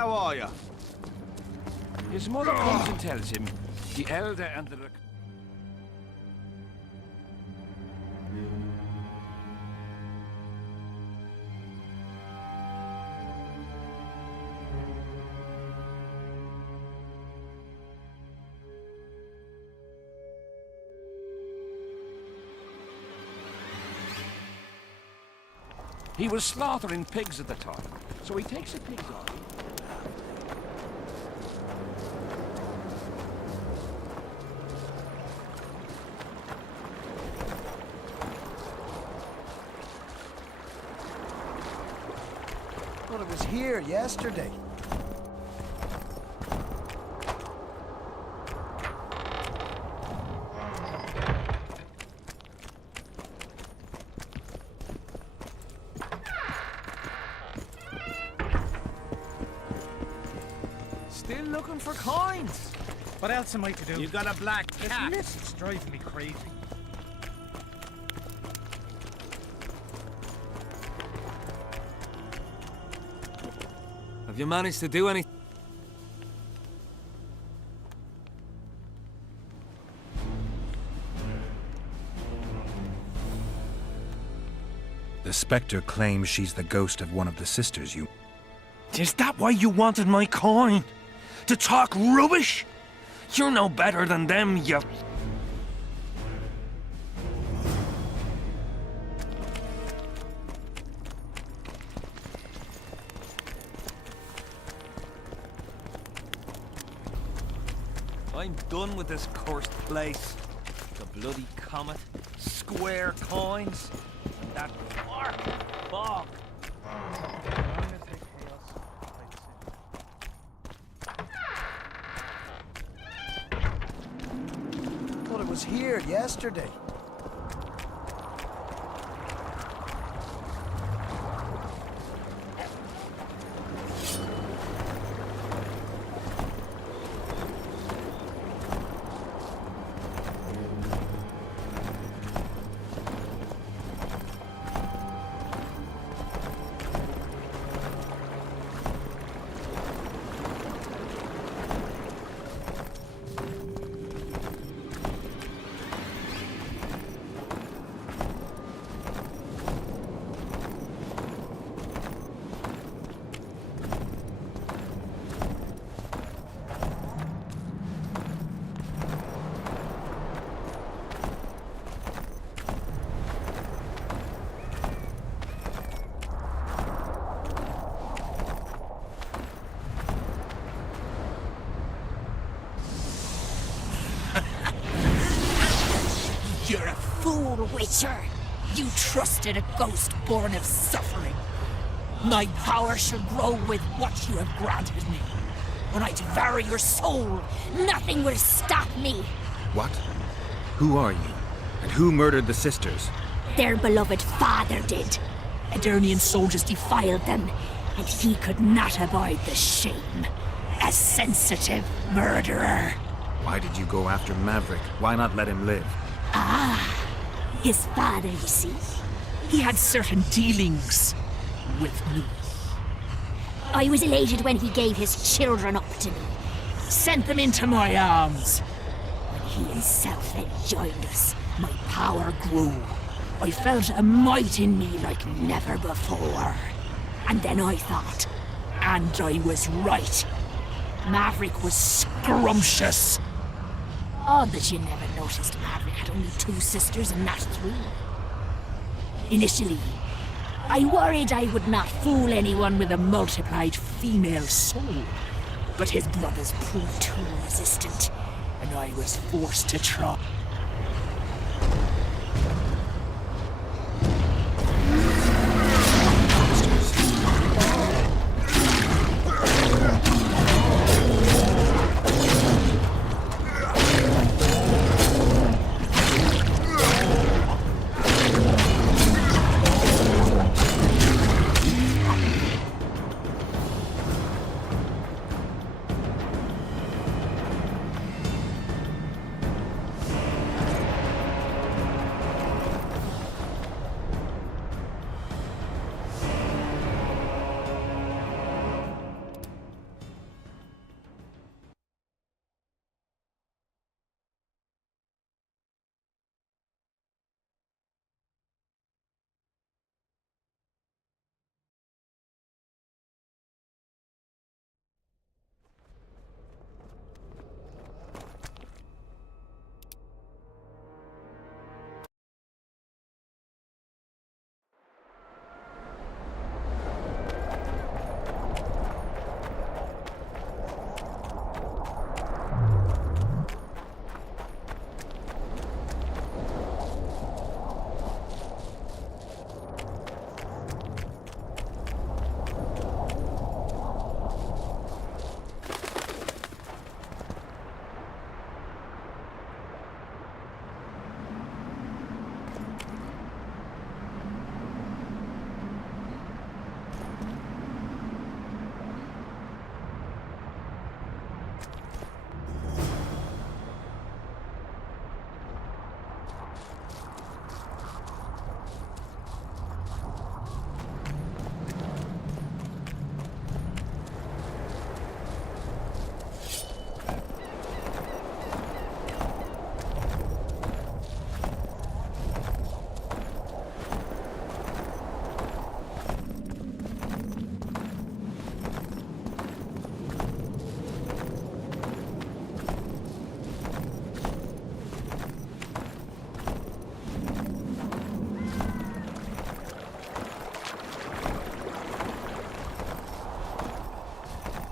how are you? His mother comes and tells him the elder and the... He was slaughtering pigs at the time, so he takes a pig's eye. Well, it was here yesterday. Still looking for coins. What else am I to do? You got a black cat. It's driving me crazy. Have you managed to do anything? The Spectre claims she's the ghost of one of the sisters you... Is that why you wanted my coin? To talk rubbish? You're no better than them, you... I'm done with this cursed place. The bloody comet, square coins, and that fucking bog. Well, it was here yesterday. You're a fool, Witcher. You trusted a ghost born of suffering. My power shall grow with what you have granted me. When I devour your soul, nothing will stop me. What? Who are you? And who murdered the sisters? Their beloved father did. Edirnian soldiers defiled them, and he could not abide the shame. A sensitive murderer. Why did you go after Maverick? Why not let him live? Ah, his father, you see. He had certain dealings with me. I was elated when he gave his children up to me, sent them into my arms. When he himself then joined us, my power grew. I felt a might in me like never before. And then I thought, and I was right. Maverick was scrumptious. Odd that you never noticed Maverick had only 2 sisters and not 3. Initially, I worried I would not fool anyone with a multiplied female soul. But his brothers proved too resistant, and I was forced to try.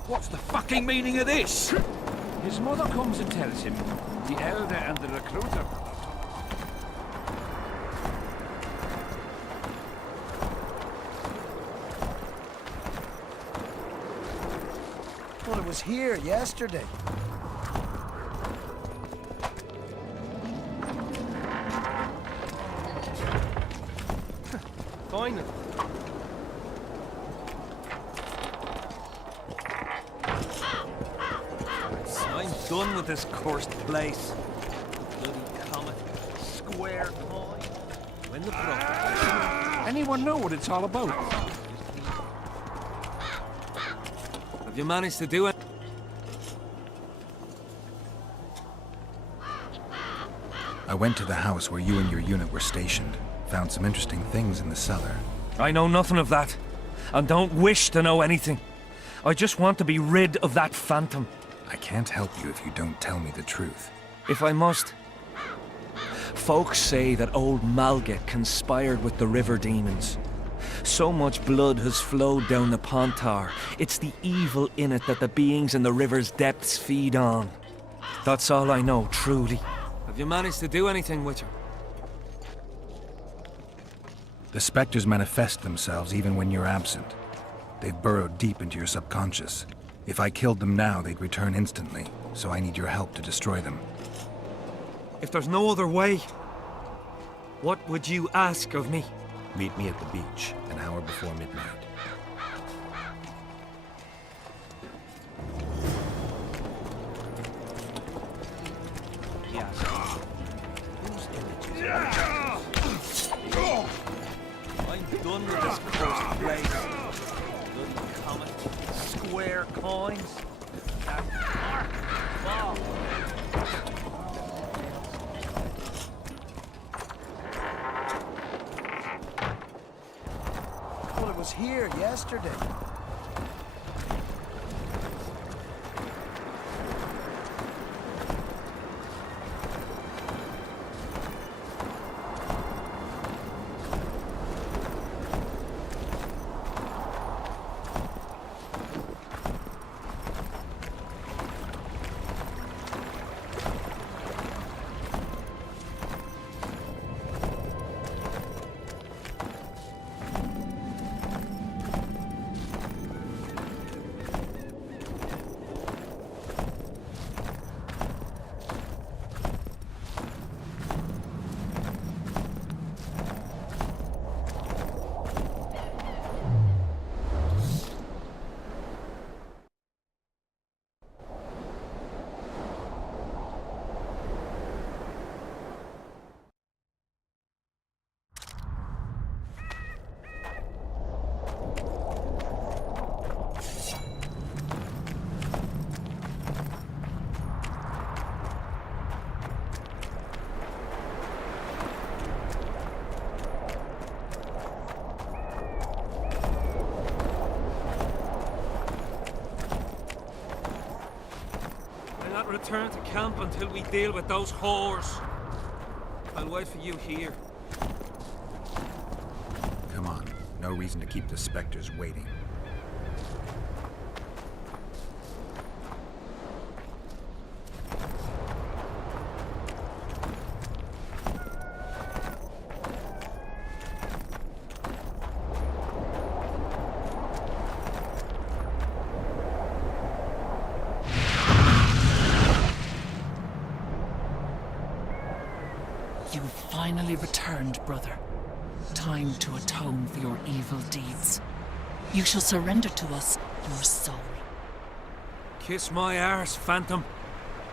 What's the fucking meaning of this? His mother comes and tells him, the elder and the recruiter. Well, it was here yesterday. Finally. I'm done with this cursed place. Bloody comet. Square coin. When the prophet. Anyone know what it's all about? Have you managed to do it? I went to the house where you and your unit were stationed. Found some interesting things in the cellar. I know nothing of that, and don't wish to know anything. I just want to be rid of that phantom. I can't help you if you don't tell me the truth. If I must. Folks say that old Malget conspired with the river demons. So much blood has flowed down the Pontar. It's the evil in it that the beings in the river's depths feed on. That's all I know, truly. Have you managed to do anything, Witcher? The specters manifest themselves even when you're absent. They've burrowed deep into your subconscious. If I killed them now, they'd return instantly, so I need your help to destroy them. If there's no other way, what would you ask of me? Meet me at the beach, an hour before midnight. Yes. I'm done with this cursed place. Bloody comet. Square coins. That mark. Ball. Well, it was here yesterday. Return to camp until we deal with those whores. I'll wait for you here. Come on, no reason to keep the specters waiting. You've finally returned, brother. Time to atone for your evil deeds. You shall surrender to us your soul. Kiss my arse, Phantom.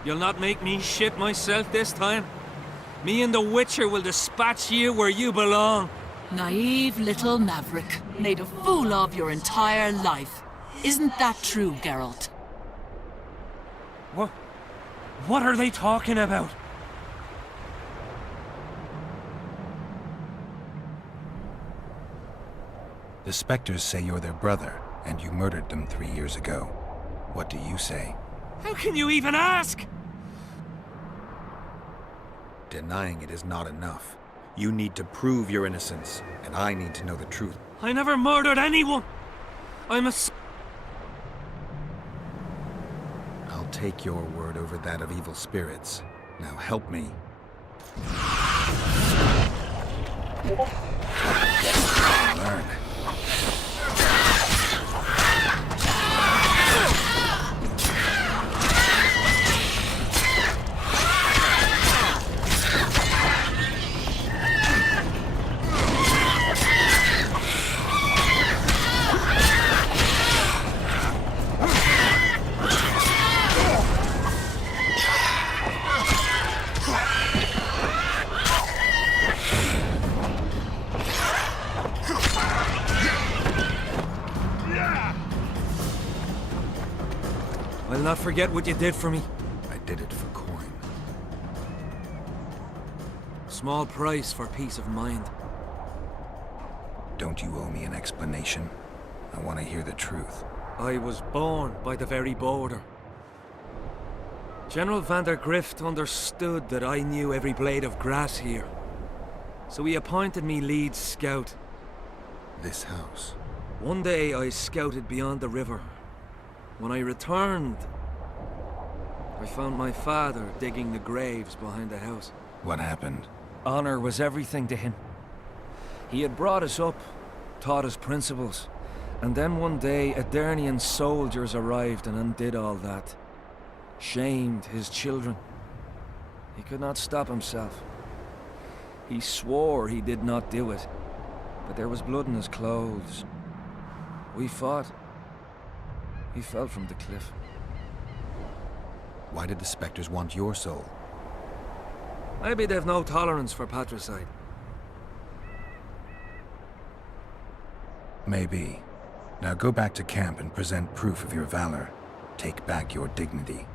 You'll not make me shit myself this time. Me and the Witcher will dispatch you where you belong. Naive little maverick, made a fool of your entire life. Isn't that true, Geralt? What are they talking about? The specters say you're their brother, and you murdered them 3 years ago. What do you say? How can you even ask? Denying it is not enough. You need to prove your innocence, and I need to know the truth. I never murdered anyone. I'm a... I'll take your word over that of evil spirits. Now help me. Learn. I'll not forget what you did for me. I did it for coin. Small price for peace of mind. Don't you owe me an explanation? I want to hear the truth. I was born by the very border. General van der Grift understood that I knew every blade of grass here. So he appointed me lead scout. This house? One day I scouted beyond the river. When I returned, I found my father digging the graves behind the house. What happened? Honor was everything to him. He had brought us up, taught us principles, and then one day Aedirnian soldiers arrived and undid all that. Shamed his children. He could not stop himself. He swore he did not do it, but there was blood in his clothes. We fought. He fell from the cliff. Why did the Spectres want your soul? Maybe they've no tolerance for patricide. Maybe. Now go back to camp and present proof of your valor. Take back your dignity.